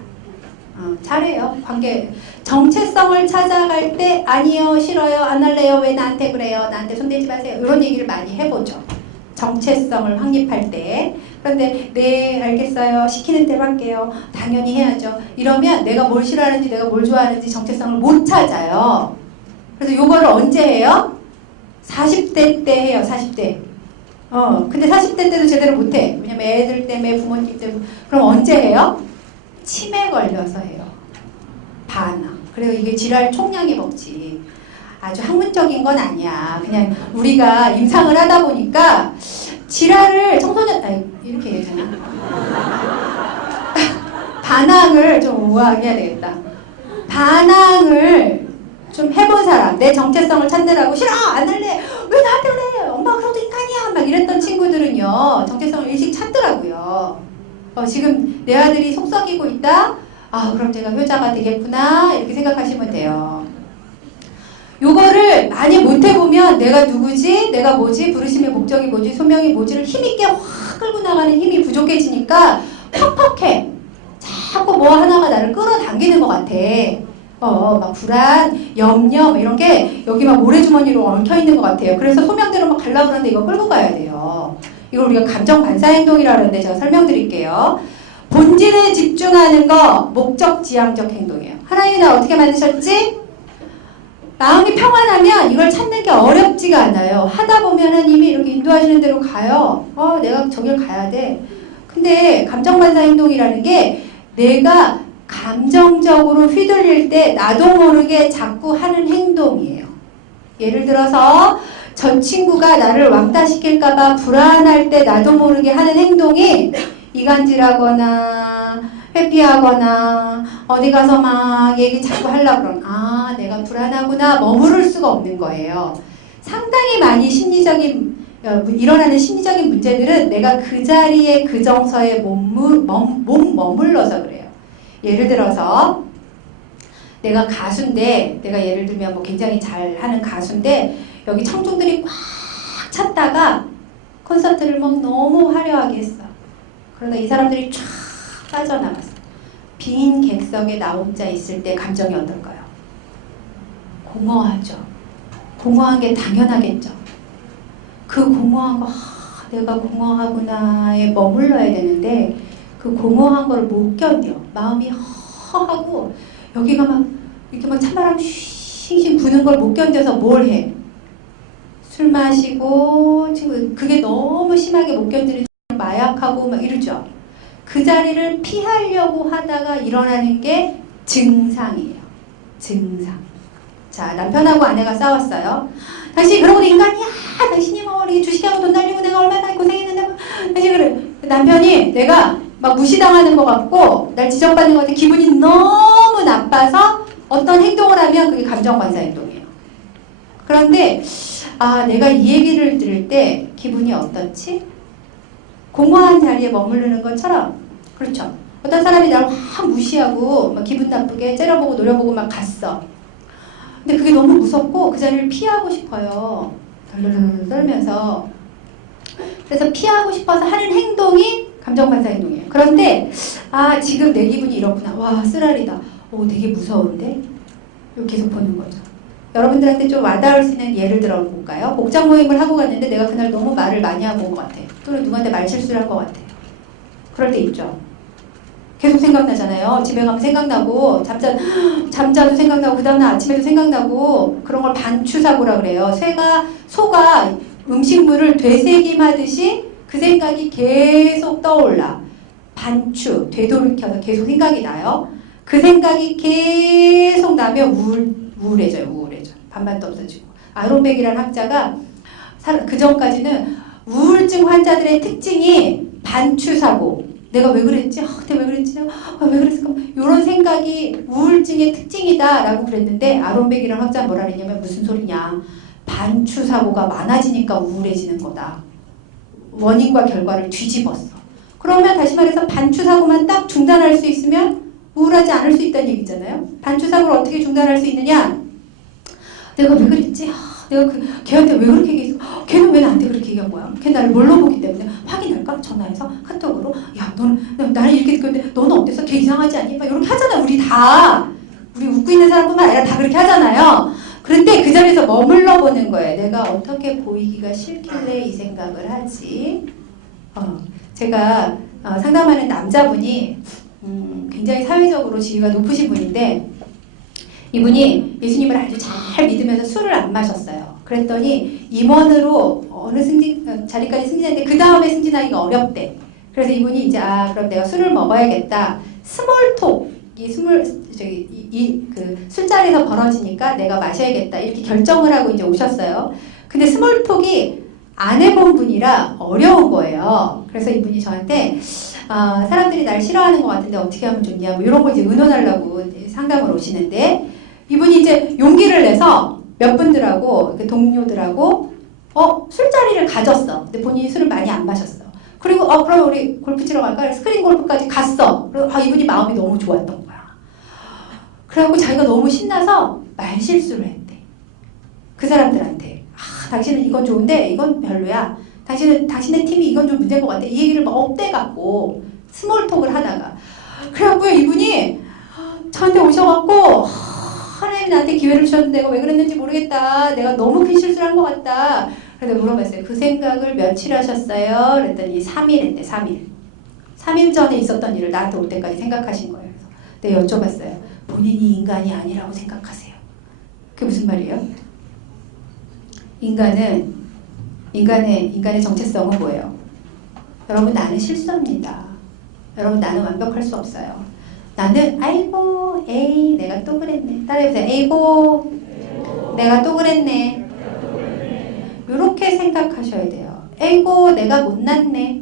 잘해요. 관계 정체성을 찾아갈 때 아니요, 싫어요, 안 할래요, 왜 나한테 그래요, 나한테 손대지 마세요 이런 얘기를 많이 해보죠. 정체성을 확립할 때. 그런데 네 알겠어요, 시키는 대로 할게요, 당연히 해야죠 이러면 내가 뭘 싫어하는지 내가 뭘 좋아하는지 정체성을 못 찾아요. 그래서 요거를 언제 해요? 40대 때 해요. 40대. 근데 40대 때도 제대로 못해. 왜냐면 애들 때문에 부모님 때문에. 그럼 언제 해요? 치매 걸려서 해요. 반항. 그리고 이게 지랄 총량의 법칙. 아주 학문적인 건 아니야. 그냥 우리가 임상을 하다 보니까 지랄을 이렇게 해야 되나? 반항을 좀 우아하게 해야 되겠다. 반항을 좀 해본 사람, 내 정체성을 찾느라고 싫어! 안 할래! 왜 나한테 그래! 엄마가 그래도 인간이야! 막 이랬던 친구들은요, 정체성을 일찍 찾더라고요. 지금 내 아들이 속 썩이고 있다? 그럼 제가 효자가 되겠구나 이렇게 생각하시면 돼요. 요거를 많이 못해보면 내가 누구지? 내가 뭐지? 부르심의 목적이 뭐지? 소명이 뭐지를 힘있게 확 끌고 나가는 힘이 부족해지니까 퍽퍽해. 자꾸 뭐 하나가 나를 끌어당기는 것 같아. 막 불안, 염려 이런 게 여기 막 모래주머니로 얽혀있는 것 같아요. 그래서 소명대로 막 가려고 그러는데 이거 끌고 가야 돼요. 이걸 우리가 감정 반사 행동이라고 하는데 제가 설명드릴게요. 본질에 집중하는 거 목적 지향적 행동이에요. 하나님이 나 어떻게 만드셨지? 마음이 평안하면 이걸 찾는 게 어렵지가 않아요. 하다 보면 하나님이 이렇게 인도하시는 대로 가요. 내가 저길 가야 돼. 근데 감정 반사 행동이라는 게 내가 감정적으로 휘둘릴 때 나도 모르게 자꾸 하는 행동이에요. 예를 들어서 전 친구가 나를 왕따시킬까봐 불안할 때 나도 모르게 하는 행동이 이간질하거나 회피하거나 어디 가서 막 얘기 자꾸 하려고 그러면 아 내가 불안하구나 머무를 수가 없는 거예요. 상당히 많이 일어나는 심리적인 문제들은 내가 그 자리에 그 정서에 머물러서 그래요. 예를 들어서 내가 가수인데 내가 예를 들면 뭐 굉장히 잘하는 가수인데 여기 청중들이 꽉 찼다가 콘서트를 막 너무 화려하게 했어. 그러다 이 사람들이 쫙 빠져나갔어. 빈 객석에 나 혼자 있을 때 감정이 어떨까요? 공허하죠. 공허한 게 당연하겠죠. 그 공허한 거 내가 공허하구나에 머물러야 되는데 그 공허한 걸 못 견뎌. 마음이 허하고 여기가 막 이렇게 막 찬바람 싱싱 부는 걸 못 견뎌서 뭘 해? 술 마시고 지금 그게 너무 심하게 못 견디는 마약하고 막 이러죠. 그 자리를 피하려고 하다가 일어나는 게 증상이에요. 증상. 자, 남편하고 아내가 싸웠어요. 당신 그러고도 인간이야. 당신이 뭐 우리 주식하고 돈 날리고 내가 얼마나 고생했는데 당신 그래. 남편이 내가 막 무시당하는 것 같고 날 지적받는 것 같아 기분이 너무 나빠서 어떤 행동을 하면 그게 감정반사 행동이에요. 그런데 아 내가 이 얘기를 들을 때 기분이 어떻지? 공허한 자리에 머무르는 것처럼 그렇죠. 어떤 사람이 나를 확 무시하고 막 기분 나쁘게 째려보고 노려보고 막 갔어. 근데 그게 너무 무섭고 그 자리를 피하고 싶어요. 덜덜덜 떨면서. 그래서 피하고 싶어서 하는 행동이 감정반사 행동이에요. 그런데 아 지금 내 기분이 이렇구나. 와 쓰라리다. 오 되게 무서운데? 이렇게 계속 보는 거죠. 여러분들한테 좀 와닿을 수 있는 예를 들어 볼까요? 복장 모임을 하고 갔는데 내가 그날 너무 말을 많이 하고 온 것 같아. 또는 누구한테 말실수를 한 것 같아. 그럴 때 있죠. 계속 생각나잖아요. 집에 가면 생각나고 잠자도 생각나고 그 다음날 아침에도 생각나고 그런 걸 반추사고라 그래요. 소가 음식물을 되새김하듯이 그 생각이 계속 떠올라. 반추, 되돌이켜서 계속 생각이 나요. 그 생각이 계속 나면 우울해져요. 반반도 없어지고. 아론백이라는 학자가 그 전까지는 우울증 환자들의 특징이 반추사고 내가 왜 그랬지? 내가 왜 그랬지? 왜 그랬을까? 이런 생각이 우울증의 특징이다 라고 그랬는데 아론백이라는 학자는 뭐라 그랬냐면 무슨 소리냐 반추사고가 많아지니까 우울해지는 거다. 원인과 결과를 뒤집었어. 그러면 다시 말해서 반추사고만 딱 중단할 수 있으면 우울하지 않을 수 있다는 얘기잖아요. 반추사고를 어떻게 중단할 수 있느냐? 내가 왜 그랬지? 내가 걔한테 왜 그렇게 얘기했어? 걔는 왜 나한테 그렇게 얘기한 거야? 걔 나를 뭘로 보기 때문에 확인할까? 전화해서 카톡으로 야 너는 나를 이렇게 느꼈는데 너는 어땠어? 걔 이상하지 않니? 막 이렇게 하잖아. 우리 웃고 있는 사람뿐만 아니라 다 그렇게 하잖아요. 그런데 그 자리에서 머물러 보는 거예요. 내가 어떻게 보이기가 싫길래 이 생각을 하지? 제가 상담하는 남자분이 굉장히 사회적으로 지위가 높으신 분인데 이분이 예수님을 아주 잘 믿으면서 술을 안 마셨어요. 그랬더니 임원으로 어느 자리까지 승진했는데 그 다음에 승진하기가 어렵대. 그래서 이분이 이제 그럼 내가 술을 먹어야겠다. 술자리에서 벌어지니까 내가 마셔야겠다. 이렇게 결정을 하고 이제 오셨어요. 근데 스몰톡이 안 해본 분이라 어려운 거예요. 그래서 이분이 저한테 사람들이 날 싫어하는 것 같은데 어떻게 하면 좋냐 뭐 이런 거 이제 의논하려고 상담을 오시는데 이분이 이제 용기를 내서 몇 분들하고 그 동료들하고 술자리를 가졌어. 근데 본인이 술을 많이 안 마셨어. 그리고 그럼 우리 골프 치러 갈까? 스크린 골프까지 갔어. 그리고 이분이 마음이 너무 좋았던 거야. 그래갖고 자기가 너무 신나서 말실수를 했대. 그 사람들한테 당신은 이건 좋은데 이건 별로야. 당신의 팀이 이건 좀 문제인 것 같아. 이 얘기를 막 업돼갖고 스몰톡을 하다가 그래갖고 이분이 저한테 오셔갖고 하나님이 나한테 기회를 주셨는데 내가 왜 그랬는지 모르겠다. 내가 너무 큰 실수를 한 것 같다. 그래서 물어봤어요. 그 생각을 며칠 하셨어요? 그랬더니 3일 했대. 3일 전에 있었던 일을 나한테 올 때까지 생각하신 거예요. 그래서 내가 여쭤봤어요. 본인이 인간이 아니라고 생각하세요? 그게 무슨 말이에요? 인간의 정체성은 뭐예요? 여러분 나는 실수합니다. 여러분 나는 완벽할 수 없어요. 나는 아이고 에이 내가 또 그랬네. 따라해보세요. 에이고 내가 또 그랬네. 이런 생각하셔야 돼요. 에고 내가 못났네.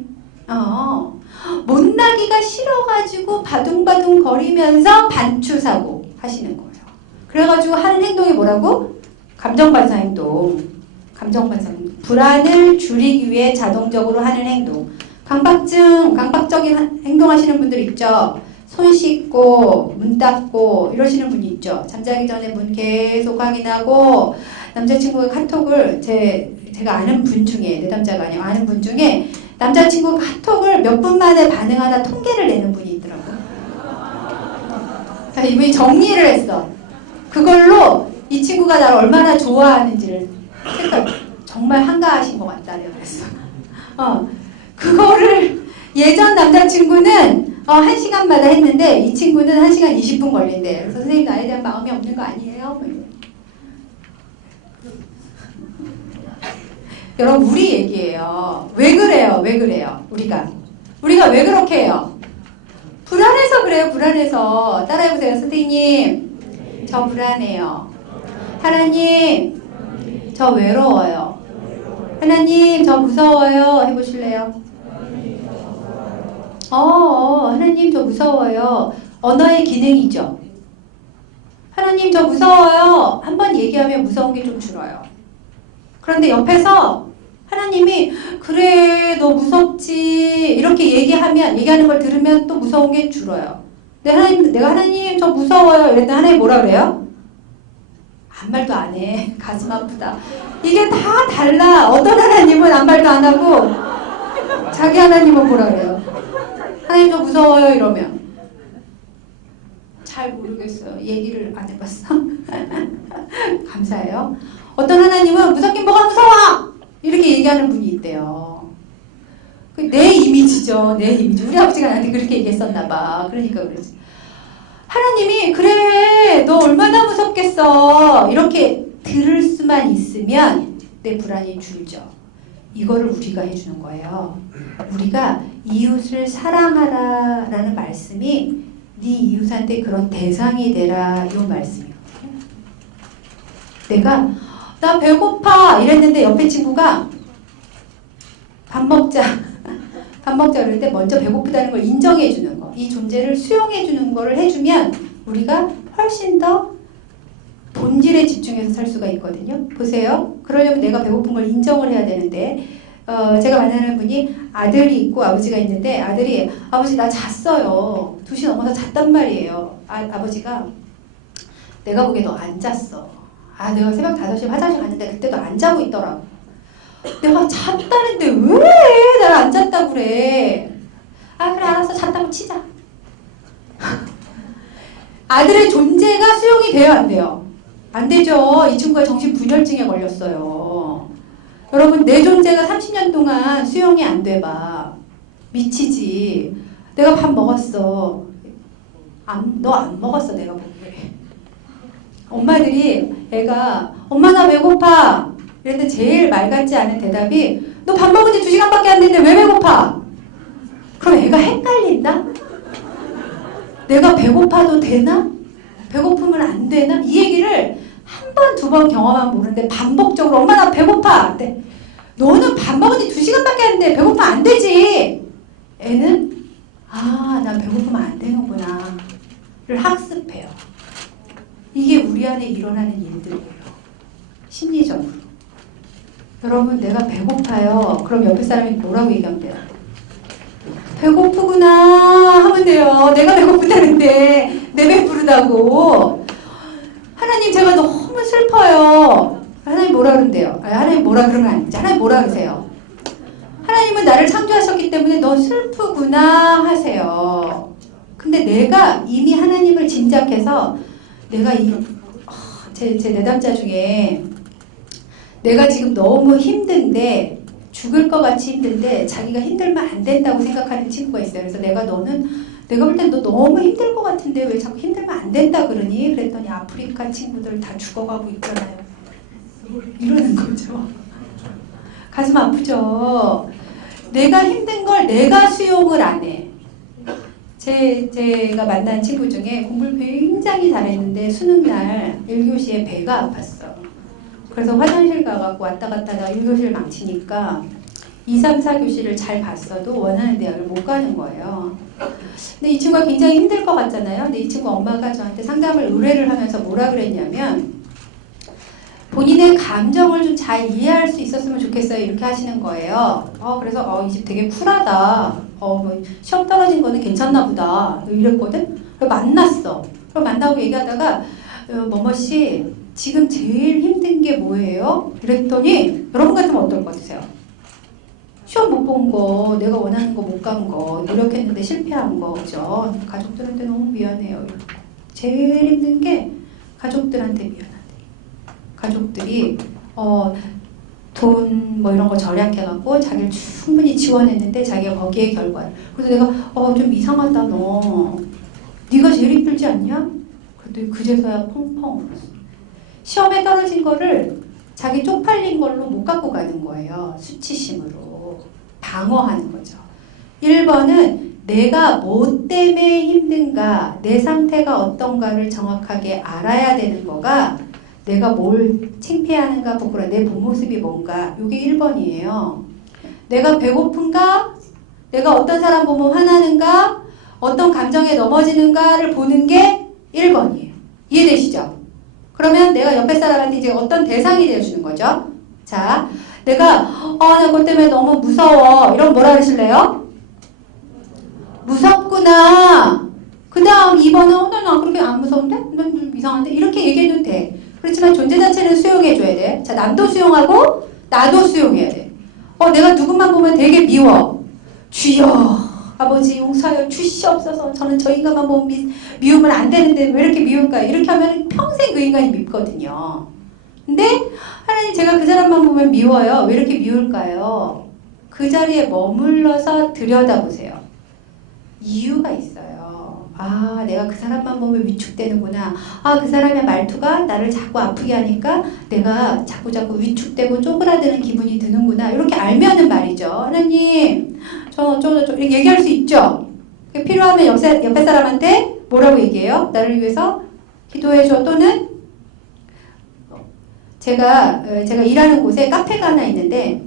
못나기가 싫어가지고 바둥바둥 거리면서 반추사고 하시는 거예요. 그래가지고 하는 행동이 뭐라고? 감정반사 행동. 감정반사 행동. 불안을 줄이기 위해 자동적으로 하는 행동. 강박적인 행동하시는 분들 있죠. 손 씻고 문 닫고 이러시는 분이 있죠. 잠자기 전에 문 계속 확인하고 남자친구가 카톡을 제가 아는 분 중에 내담자가 아니고 아는 분 중에 남자친구 카톡을 몇 분 만에 반응하나 통계를 내는 분이 있더라고요. 그래서 이분이 정리를 했어. 그걸로 이 친구가 나를 얼마나 좋아하는지를 정말 한가하신 것 같다 그랬어. 그거를 예전 남자친구는 1시간마다 했는데 이 친구는 1시간 20분 걸린대. 그래서 선생님 나에 대한 마음이 없는 거 아니에요? 여러분 우리 얘기예요. 왜 그래요? 왜 그래요? 우리가 왜 그렇게 해요? 불안해서 그래요. 불안해서. 따라해보세요. 선생님 저 불안해요. 하나님 저 외로워요. 하나님 저 무서워요. 해보실래요? 하나님 저 무서워요. 언어의 기능이죠. 하나님 저 무서워요. 한번 얘기하면 무서운 게 좀 줄어요. 그런데 옆에서 하나님이 그래 너 무섭지 이렇게 얘기하는 걸 들으면 또 무서운 게 줄어요. 내가 하나님 저 무서워요 이랬더니 하나님 뭐라 그래요? 아무 말도 안 해. 가슴 아프다. 이게 다 달라. 어떤 하나님은 아무 말도 안 하고 자기 하나님은 뭐라 그래요? 하나님 저 무서워요 이러면 잘 모르겠어요. 얘기를 안 해봤어. 감사해요. 어떤 하나님은 무섭긴 뭐가 무서워! 이렇게 얘기하는 분이 있대요. 내 이미지죠. 내 이미지. 우리 아버지가 나한테 그렇게 얘기했었나 봐. 그러니까 그러지. 하나님이 그래 너 얼마나 무섭겠어. 이렇게 들을 수만 있으면 내 불안이 줄죠. 이거를 우리가 해주는 거예요. 우리가 이웃을 사랑하라 라는 말씀이 네 이웃한테 그런 대상이 되라 이 말씀이에요. 내가 나 배고파 이랬는데 옆에 친구가 밥 먹자 그럴 때 먼저 배고프다는 걸 인정해 주는 거, 이 존재를 수용해 주는 거를 해주면 우리가 훨씬 더 본질에 집중해서 살 수가 있거든요. 보세요. 그러려면 내가 배고픈 걸 인정을 해야 되는데 제가 만나는 분이 아들이 있고 아버지가 있는데 아들이 아버지 나 잤어요. 2시 넘어서 잤단 말이에요. 아버지가 내가 보기에 너 안 잤어. 내가 새벽 5시에 화장실 갔는데 그때도 안 자고 있더라고. 내가 잤다는데 왜 나를 안 잤다고 그래. 그래 알았어 잤다고 치자. 아들의 존재가 수용이 돼요 안 돼요? 안 되죠. 이 친구가 정신분열증에 걸렸어요. 여러분 내 존재가 30년 동안 수용이 안 돼봐. 미치지. 내가 밥 먹었어. 너 안 먹었어 내가 보기에. 엄마들이 애가 엄마 나 배고파 이랬는데 제일 말 같지 않은 대답이 너 밥 먹은 지 2시간밖에 안 됐는데 왜 배고파? 그럼 애가 헷갈린다? 내가 배고파도 되나? 배고프면 안 되나? 이 얘기를 한 번, 2번 경험하면 모르는데 반복적으로 엄마 나 배고파! 근데 너는 밥 먹은 지 2시간밖에 안 됐는데 배고프면 안 되지! 애는 난 배고프면 안 되는구나 를 학습해요. 이게 우리 안에 일어나는 일들이에요. 심리적으로. 여러분 내가 배고파요. 그럼 옆에 사람이 뭐라고 얘기하면 돼요? 배고프구나 하면 돼요. 내가 배고프다는데 내 배 부르다고. 하나님 제가 너무 슬퍼요. 하나님 뭐라 그런대요? 하나님 뭐라 그러면 안 되지. 하나님 뭐라 그러세요? 하나님은 나를 창조하셨기 때문에 너 슬프구나 하세요. 근데 내가 이미 하나님을 짐작해서 내가 제 내담자 중에 내가 지금 너무 힘든데 죽을 것 같이 힘든데 자기가 힘들면 안 된다고 생각하는 친구가 있어요. 그래서 내가 볼 땐 너 너무 힘들 것 같은데 왜 자꾸 힘들면 안 된다 그러니? 그랬더니 아프리카 친구들 다 죽어가고 있잖아요. 이러는 거죠. 가슴 아프죠. 내가 힘든 걸 내가 수용을 안 해. 제가 만난 친구 중에 공부를 굉장히 잘했는데 수능날 1교시에 배가 아팠어. 그래서 화장실 가갖고 왔다 갔다 하다가 1교시를 망치니까 2, 3, 4교시를 잘 봤어도 원하는 대학을 못 가는 거예요. 근데 이 친구가 굉장히 힘들 것 같잖아요. 근데 이 친구 엄마가 저한테 상담을 의뢰를 하면서 뭐라 그랬냐면 본인의 감정을 좀 잘 이해할 수 있었으면 좋겠어요. 이렇게 하시는 거예요. 그래서 이 집 되게 쿨하다. 뭐 시험 떨어진 거는 괜찮나 보다. 이랬거든. 그래서 만났어. 그럼 만나고 얘기하다가 뭐뭐씨 지금 제일 힘든 게 뭐예요? 이랬더니 여러분 같으면 어떨 것 같으세요? 시험 못 본 거, 내가 원하는 거 못 간 거, 노력했는데 실패한 거, 그죠? 가족들한테 너무 미안해요. 제일 힘든 게 가족들한테 미안하대. 가족들이 돈 뭐 이런 거 절약해갖고 자기를 충분히 지원했는데 자기가 거기에 결과를. 그래서 내가 좀 이상하다 너. 네가 제일 힘들지 않냐? 그랬더니 그제서야 펑펑 울었어. 시험에 떨어진 거를 자기 쪽팔린 걸로 못 갖고 가는 거예요. 수치심으로. 방어하는 거죠. 1번은 내가 뭐 때문에 힘든가, 내 상태가 어떤가를 정확하게 알아야 되는 거가 내가 뭘 창피해하는가, 부끄러워, 내 본 모습이 뭔가. 이게 1번이에요. 내가 배고픈가? 내가 어떤 사람 보면 화나는가? 어떤 감정에 넘어지는가를 보는 게 1번이에요. 이해되시죠? 그러면 내가 옆에 사람한테 이제 어떤 대상이 되어주는 거죠. 자, 내가 나 그것 때문에 너무 무서워. 이러면 뭐라 그러실래요? 무섭구나. 그 다음 2번은 나 그렇게 안 무서운데? 난 좀 이상한데? 이렇게 얘기해도 돼. 그렇지만 존재 자체는 수용해줘야 돼. 자, 남도 수용하고 나도 수용해야 돼. 내가 누구만 보면 되게 미워. 주여 아버지 용서하여 주시옵소서. 저는 저 인간만 보면 미우면 안 되는데 왜 이렇게 미울까요? 이렇게 하면 평생 그 인간이 밉거든요. 근데 하나님 제가 그 사람만 보면 미워요. 왜 이렇게 미울까요? 그 자리에 머물러서 들여다보세요. 이유가 있어요. 내가 그 사람만 보면 위축되는구나. 그 사람의 말투가 나를 자꾸 아프게 하니까 내가 자꾸 위축되고 쪼그라드는 기분이 드는구나. 이렇게 알면은 말이죠. 하나님, 이렇게 얘기할 수 있죠. 필요하면 옆에 사람한테 뭐라고 얘기해요? 나를 위해서 기도해줘. 또는 제가 일하는 곳에 카페가 하나 있는데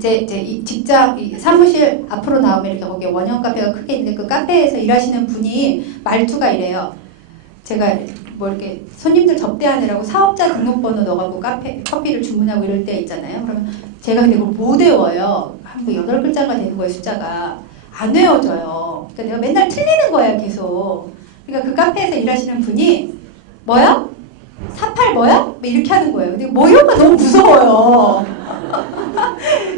제 직장 사무실 앞으로 나오면 이렇게 거기에 원형 카페가 크게 있는데 그 카페에서 일하시는 분이 말투가 이래요. 제가 뭐 이렇게 손님들 접대하느라고 사업자 등록번호 넣어갖고 커피를 주문하고 이럴 때 있잖아요. 그러면 제가 근데 그걸 못 외워요. 한 8글자가 되는 거예요. 숫자가 안 외워져요. 그러니까 내가 맨날 틀리는 거예요. 계속. 그러니까 그 카페에서 일하시는 분이 뭐야? 48 뭐야? 이렇게 하는 거예요. 근데 뭐요가 너무 무서워요.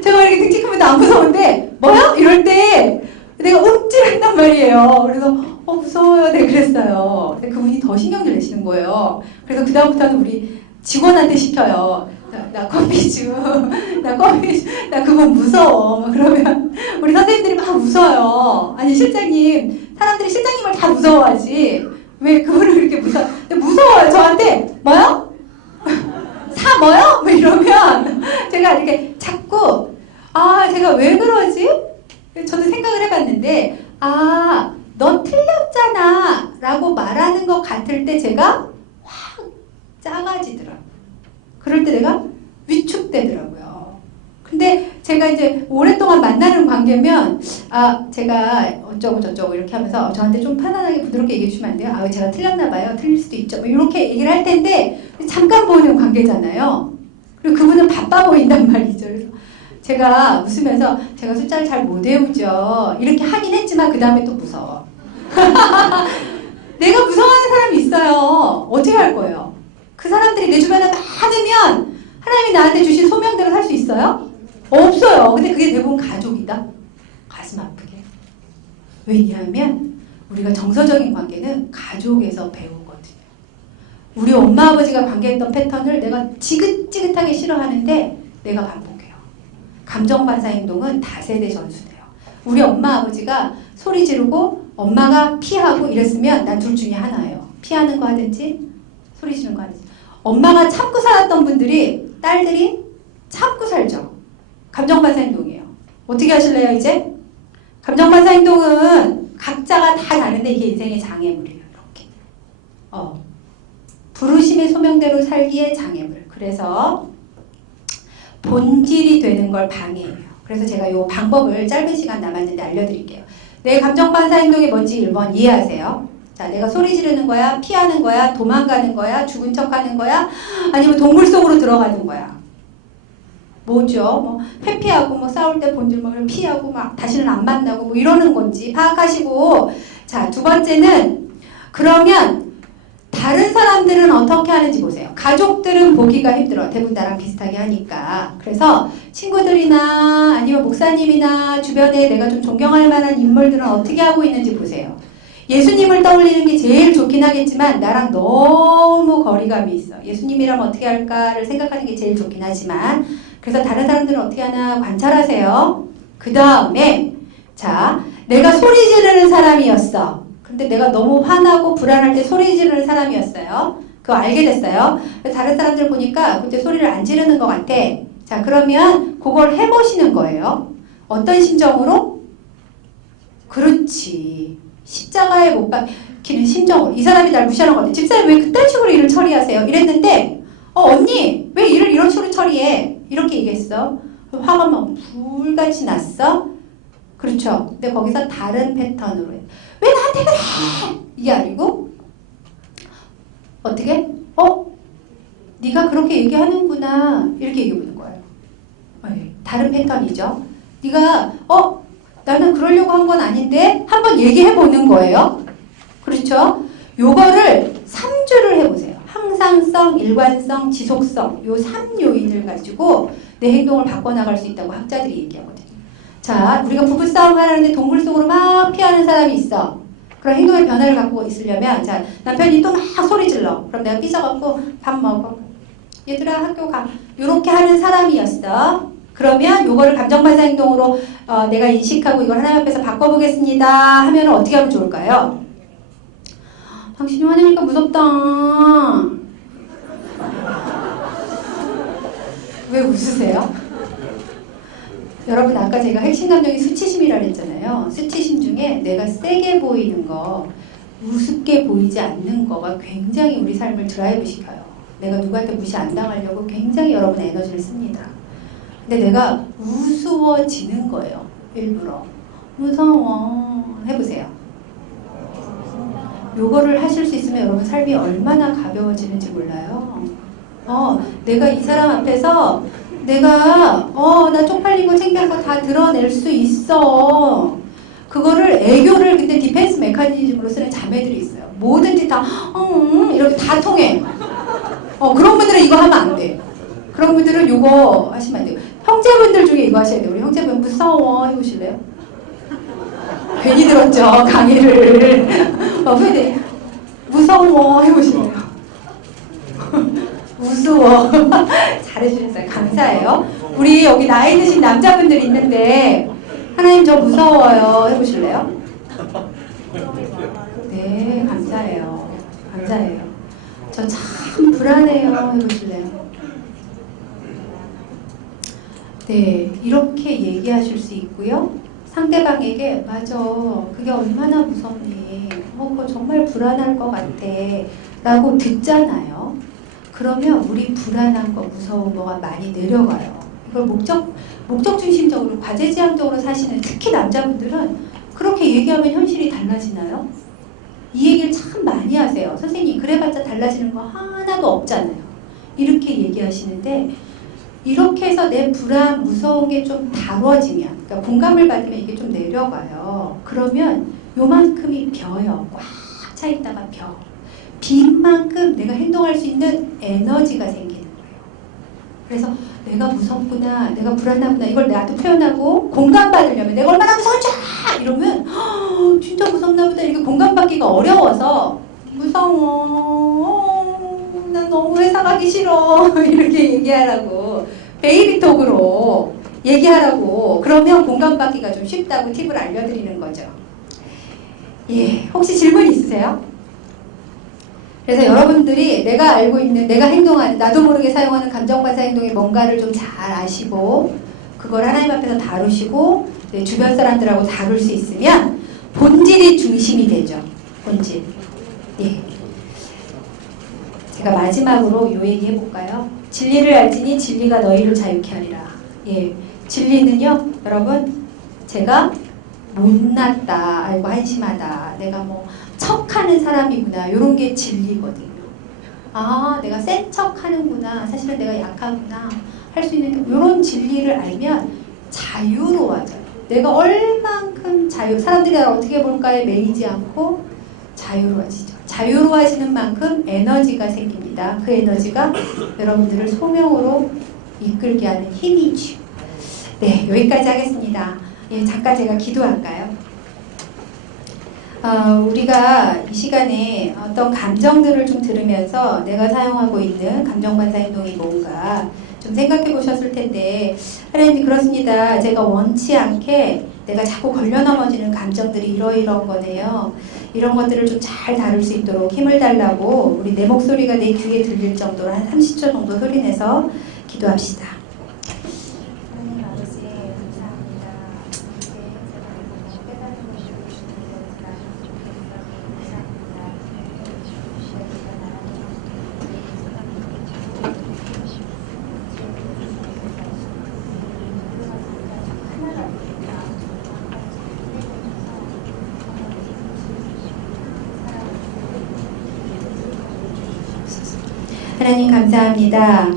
제가 이렇게 등치크면 안 무서운데 뭐야? 이럴 때 내가 움찔한단 말이에요. 그래서 무서워요. 네 그랬어요. 근데 그분이 더 신경을 내시는 거예요. 그래서 그 다음부터는 우리 직원한테 시켜요. 나 커피 좀, 나 그분 무서워. 그러면 우리 선생님들이 막 웃어요. 아니 실장님, 사람들이 실장님을 다 무서워하지. 왜 그분을 이렇게 무서워요. 저한테 뭐요? 사 뭐요? 뭐 이러면 제가 이렇게 자꾸 제가 왜 그러지? 저도 생각을 해봤는데 너 틀렸잖아 라고 말하는 것 같을 때 제가 확 작아지더라고요. 그럴 때 내가 위축되더라고요. 근데 제가 이제 오랫동안 만나는 관계면 제가 어쩌고 저쩌고 이렇게 하면서 저한테 좀 편안하게 부드럽게 얘기해 주시면 안 돼요? 제가 틀렸나 봐요. 틀릴 수도 있죠. 뭐 이렇게 얘기를 할 텐데 잠깐 보이는 관계잖아요. 그리고 그분은 바빠 보인단 말이죠. 그래서 제가 웃으면서 제가 숫자를 잘 못 외우죠. 이렇게 하긴 했지만 그 다음에 또 무서워. 내가 무서워하는 사람이 있어요. 어떻게 할 거예요? 그 사람들이 내 주변에 많으면 하나님이 나한테 주신 소명대로 살 수 있어요? 없어요. 근데 그게 대부분 가족이다. 가슴 아프게. 왜냐하면 우리가 정서적인 관계는 가족에서 배우거든요. 우리 엄마 아버지가 관계했던 패턴을 내가 지긋지긋하게 싫어하는데 내가 반복해요. 감정 반사 행동은 다세대 전수돼요. 우리 엄마 아버지가 소리 지르고 엄마가 피하고 이랬으면 난 둘 중에 하나예요. 피하는 거 하든지 소리 지르는 거 하든지. 엄마가 참고 살았던 분들이 딸들이 참고 살죠. 감정 반사 행동이에요. 어떻게 하실래요 이제? 감정 반사 행동은 각자가 다 다른데 이게 인생의 장애물이에요. 이렇게. 부르심의 소명대로 살기의 장애물. 그래서 본질이 되는 걸 방해해요. 그래서 제가 이 방법을 짧은 시간 남았는데 알려드릴게요. 내 감정 반사 행동이 뭔지 1번 이해하세요. 자, 내가 소리 지르는 거야, 피하는 거야, 도망가는 거야, 죽은 척하는 거야, 아니면 동굴 속으로 들어가는 거야. 뭐죠? 뭐 회피하고 뭐 싸울 때 본질 뭐 피하고 막 다시는 안 만나고 뭐 이러는 건지 파악하시고. 자, 두 번째는 그러면 다른 사람들은 어떻게 하는지 보세요. 가족들은 보기가 힘들어. 대부분 나랑 비슷하게 하니까. 그래서 친구들이나 아니면 목사님이나 주변에 내가 좀 존경할 만한 인물들은 어떻게 하고 있는지 보세요. 예수님을 떠올리는 게 제일 좋긴 하겠지만 나랑 너무 거리감이 있어. 예수님이라면 어떻게 할까를 생각하는 게 제일 좋긴 하지만, 그래서 다른 사람들은 어떻게 하나 관찰하세요. 그 다음에 자, 내가 소리 지르는 사람이었어. 근데 내가 너무 화나고 불안할 때 소리 지르는 사람이었어요. 그거 알게 됐어요. 다른 사람들 보니까 그때 소리를 안 지르는 것 같아. 자, 그러면 그걸 해보시는 거예요. 어떤 심정으로? 그렇지. 십자가에 못 박히는 심정으로. 이 사람이 날 무시하는 것 같아. 집사님 왜 그딴 식으로 일을 처리하세요? 이랬는데 언니 왜 일을 이런 식으로 처리해? 이렇게 얘기했어. 화가 막 불같이 났어. 그렇죠. 근데 거기서 다른 패턴으로 해. 왜 나한테 그래? 이게 아니고 어떻게? 네가 그렇게 얘기하는구나. 이렇게 얘기해보는 거예요. 다른 패턴이죠. 네가 나는 그러려고 한 건 아닌데 한번 얘기해보는 거예요. 그렇죠? 요거를 3주를 해보세요. 항상성, 일관성, 지속성 요 3요인을 가지고 내 행동을 바꿔나갈 수 있다고 학자들이 얘기하거든요. 자, 우리가 부부싸움 하는데 동굴 속으로 막 피하는 사람이 있어. 그런 행동의 변화를 갖고 있으려면, 자, 남편이 또 막 소리 질러. 그럼 내가 삐져갖고 밥 먹어. 얘들아 학교 가. 요렇게 하는 사람이었어. 그러면 요거를 감정반사 행동으로 내가 인식하고 이걸 하나님 앞에서 바꿔보겠습니다 하면 어떻게 하면 좋을까요? 당신이 화내니까 무섭다. 왜 웃으세요? 여러분 아까 제가 핵심 감정이 수치심이라고 했잖아요. 수치심 중에 내가 세게 보이는 거, 우습게 보이지 않는 거가 굉장히 우리 삶을 드라이브 시켜요. 내가 누구한테 무시 안 당하려고 굉장히 여러분의 에너지를 씁니다. 근데 내가 우스워지는 거예요. 일부러. 무서워. 해보세요. 요거를 하실 수 있으면 여러분 삶이 얼마나 가벼워지는지 몰라요. 내가 이 사람 앞에서 내가 나 쪽팔린 거 창피한 거 다 드러낼 수 있어. 그거를 애교를 근데 디펜스 메커니즘으로 쓰는 자매들이 있어요. 뭐든지 다 이렇게 다 통해. 그런 분들은 이거 하면 안 돼. 그런 분들은 이거 하시면 안 돼요. 형제분들 중에 이거 하셔야 돼요. 우리 형제분 무서워 해보실래요? 괜히 들었죠 강의를. 후회돼. 무서워 해보실래요? 무서워. 잘해주셨어요. 감사해요. 우리 여기 나이 드신 남자분들 있는데 하나님 저 무서워요 해보실래요? 네, 감사해요. 감사해요. 저 참 불안해요 해보실래요? 네, 이렇게 얘기하실 수 있고요. 상대방에게 맞아, 그게 얼마나 무섭니? 그거 정말 불안할 것 같아 라고 듣잖아요. 그러면 우리 불안한 거, 무서운 거가 많이 내려가요. 이걸 목적 중심적으로, 과제지향적으로 사시는 특히 남자분들은 그렇게 얘기하면 현실이 달라지나요? 이 얘기를 참 많이 하세요. 선생님 그래봤자 달라지는 거 하나도 없잖아요. 이렇게 얘기하시는데 이렇게 해서 내 불안, 무서운 게 좀 다뤄지면, 그러니까 공감을 받으면 이게 좀 내려가요. 그러면 요만큼이 벼요. 꽉 차 있다가 벼. 빈 만큼 내가 행동할 수 있는 에너지가 생기는 거예요. 그래서 내가 무섭구나, 내가 불안하구나 이걸 나한테 표현하고 공감받으려면 내가 얼마나 무서운지 이러면 진짜 무섭나 보다 이렇게 공감받기가 어려워서 무서워, 난 너무 회사 가기 싫어 이렇게 얘기하라고, 베이비톡으로 얘기하라고. 그러면 공감받기가 좀 쉽다고 팁을 알려드리는 거죠. 예, 혹시 질문 있으세요? 그래서 여러분들이 내가 알고 있는, 내가 행동하는, 나도 모르게 사용하는 감정반사 행동이 뭔가를 좀 잘 아시고 그걸 하나님 앞에서 다루시고 주변 사람들하고 다룰 수 있으면 본질이 중심이 되죠. 본질. 예. 제가 제가 마지막으로 요 얘기 해볼까요? 진리를 알지니 진리가 너희를 자유케 하리라. 예, 진리는요, 여러분, 제가 못났다, 알고 한심하다, 내가 뭐 척하는 사람이구나, 이런 게 진리거든요. 아, 내가 센 척하는구나, 사실은 내가 약하구나 할 수 있는 이런 진리를 알면 자유로워져요. 내가 얼만큼 사람들이 나를 어떻게 볼까에 매이지 않고 자유로워지죠. 자유로워지는 만큼 에너지가 생깁니다. 그 에너지가 여러분들을 소명으로 이끌게 하는 힘이죠. 네, 여기까지 하겠습니다. 예, 잠깐 제가 기도할까요? 우리가 이 시간에 어떤 감정들을 좀 들으면서 내가 사용하고 있는 감정반사 행동이 뭔가 좀 생각해 보셨을 텐데, 하나님 그렇습니다. 제가 원치 않게 내가 자꾸 걸려 넘어지는 감정들이 이러이러한 거네요. 이런 것들을 좀 잘 다룰 수 있도록 힘을 달라고 우리 내 목소리가 내 귀에 들릴 정도로 한 30초 정도 소리내서 기도합시다. 하나님 아버지 감사합니다. 하나님 감사합니다.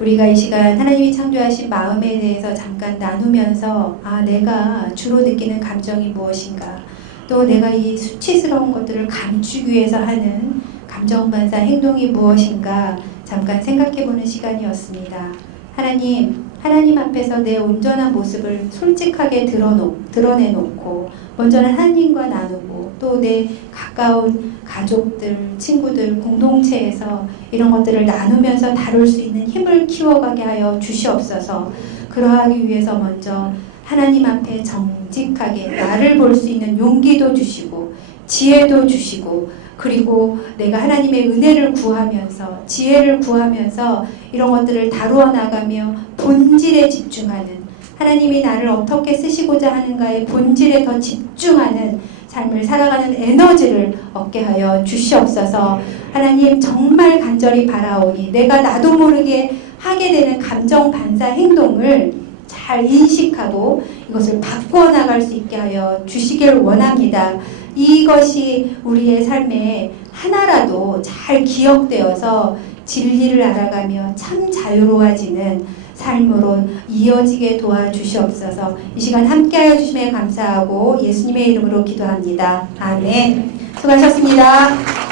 우리가 이 시간 하나님이 창조하신 마음에 대해서 잠깐 나누면서 내가 주로 느끼는 감정이 무엇인가, 또 내가 이 수치스러운 것들을 감추기 위해서 하는 감정반사 행동이 무엇인가 잠깐 생각해보는 시간이었습니다. 하나님 앞에서 내 온전한 모습을 솔직하게 드러내놓고 온전한 하나님과 나누고, 또 내 가까운 가족들, 친구들, 공동체에서 이런 것들을 나누면서 다룰 수 있는 힘을 키워가게 하여 주시옵소서. 그러하기 위해서 먼저 하나님 앞에 정직하게 나를 볼 수 있는 용기도 주시고 지혜도 주시고, 그리고 내가 하나님의 은혜를 구하면서 지혜를 구하면서 이런 것들을 다루어 나가며 본질에 집중하는, 하나님이 나를 어떻게 쓰시고자 하는가의 본질에 더 집중하는 삶을 살아가는 에너지를 얻게 하여 주시옵소서. 하나님 정말 간절히 바라오니 내가 나도 모르게 하게 되는 감정 반사 행동을 잘 인식하고 이것을 바꾸어 나갈 수 있게 하여 주시길 원합니다. 이것이 우리의 삶에 하나라도 잘 기억되어서 진리를 알아가며 참 자유로워지는 삶으로 이어지게 도와주시옵소서. 이 시간 함께하여 주심에 감사하고 예수님의 이름으로 기도합니다. 아멘. 수고하셨습니다.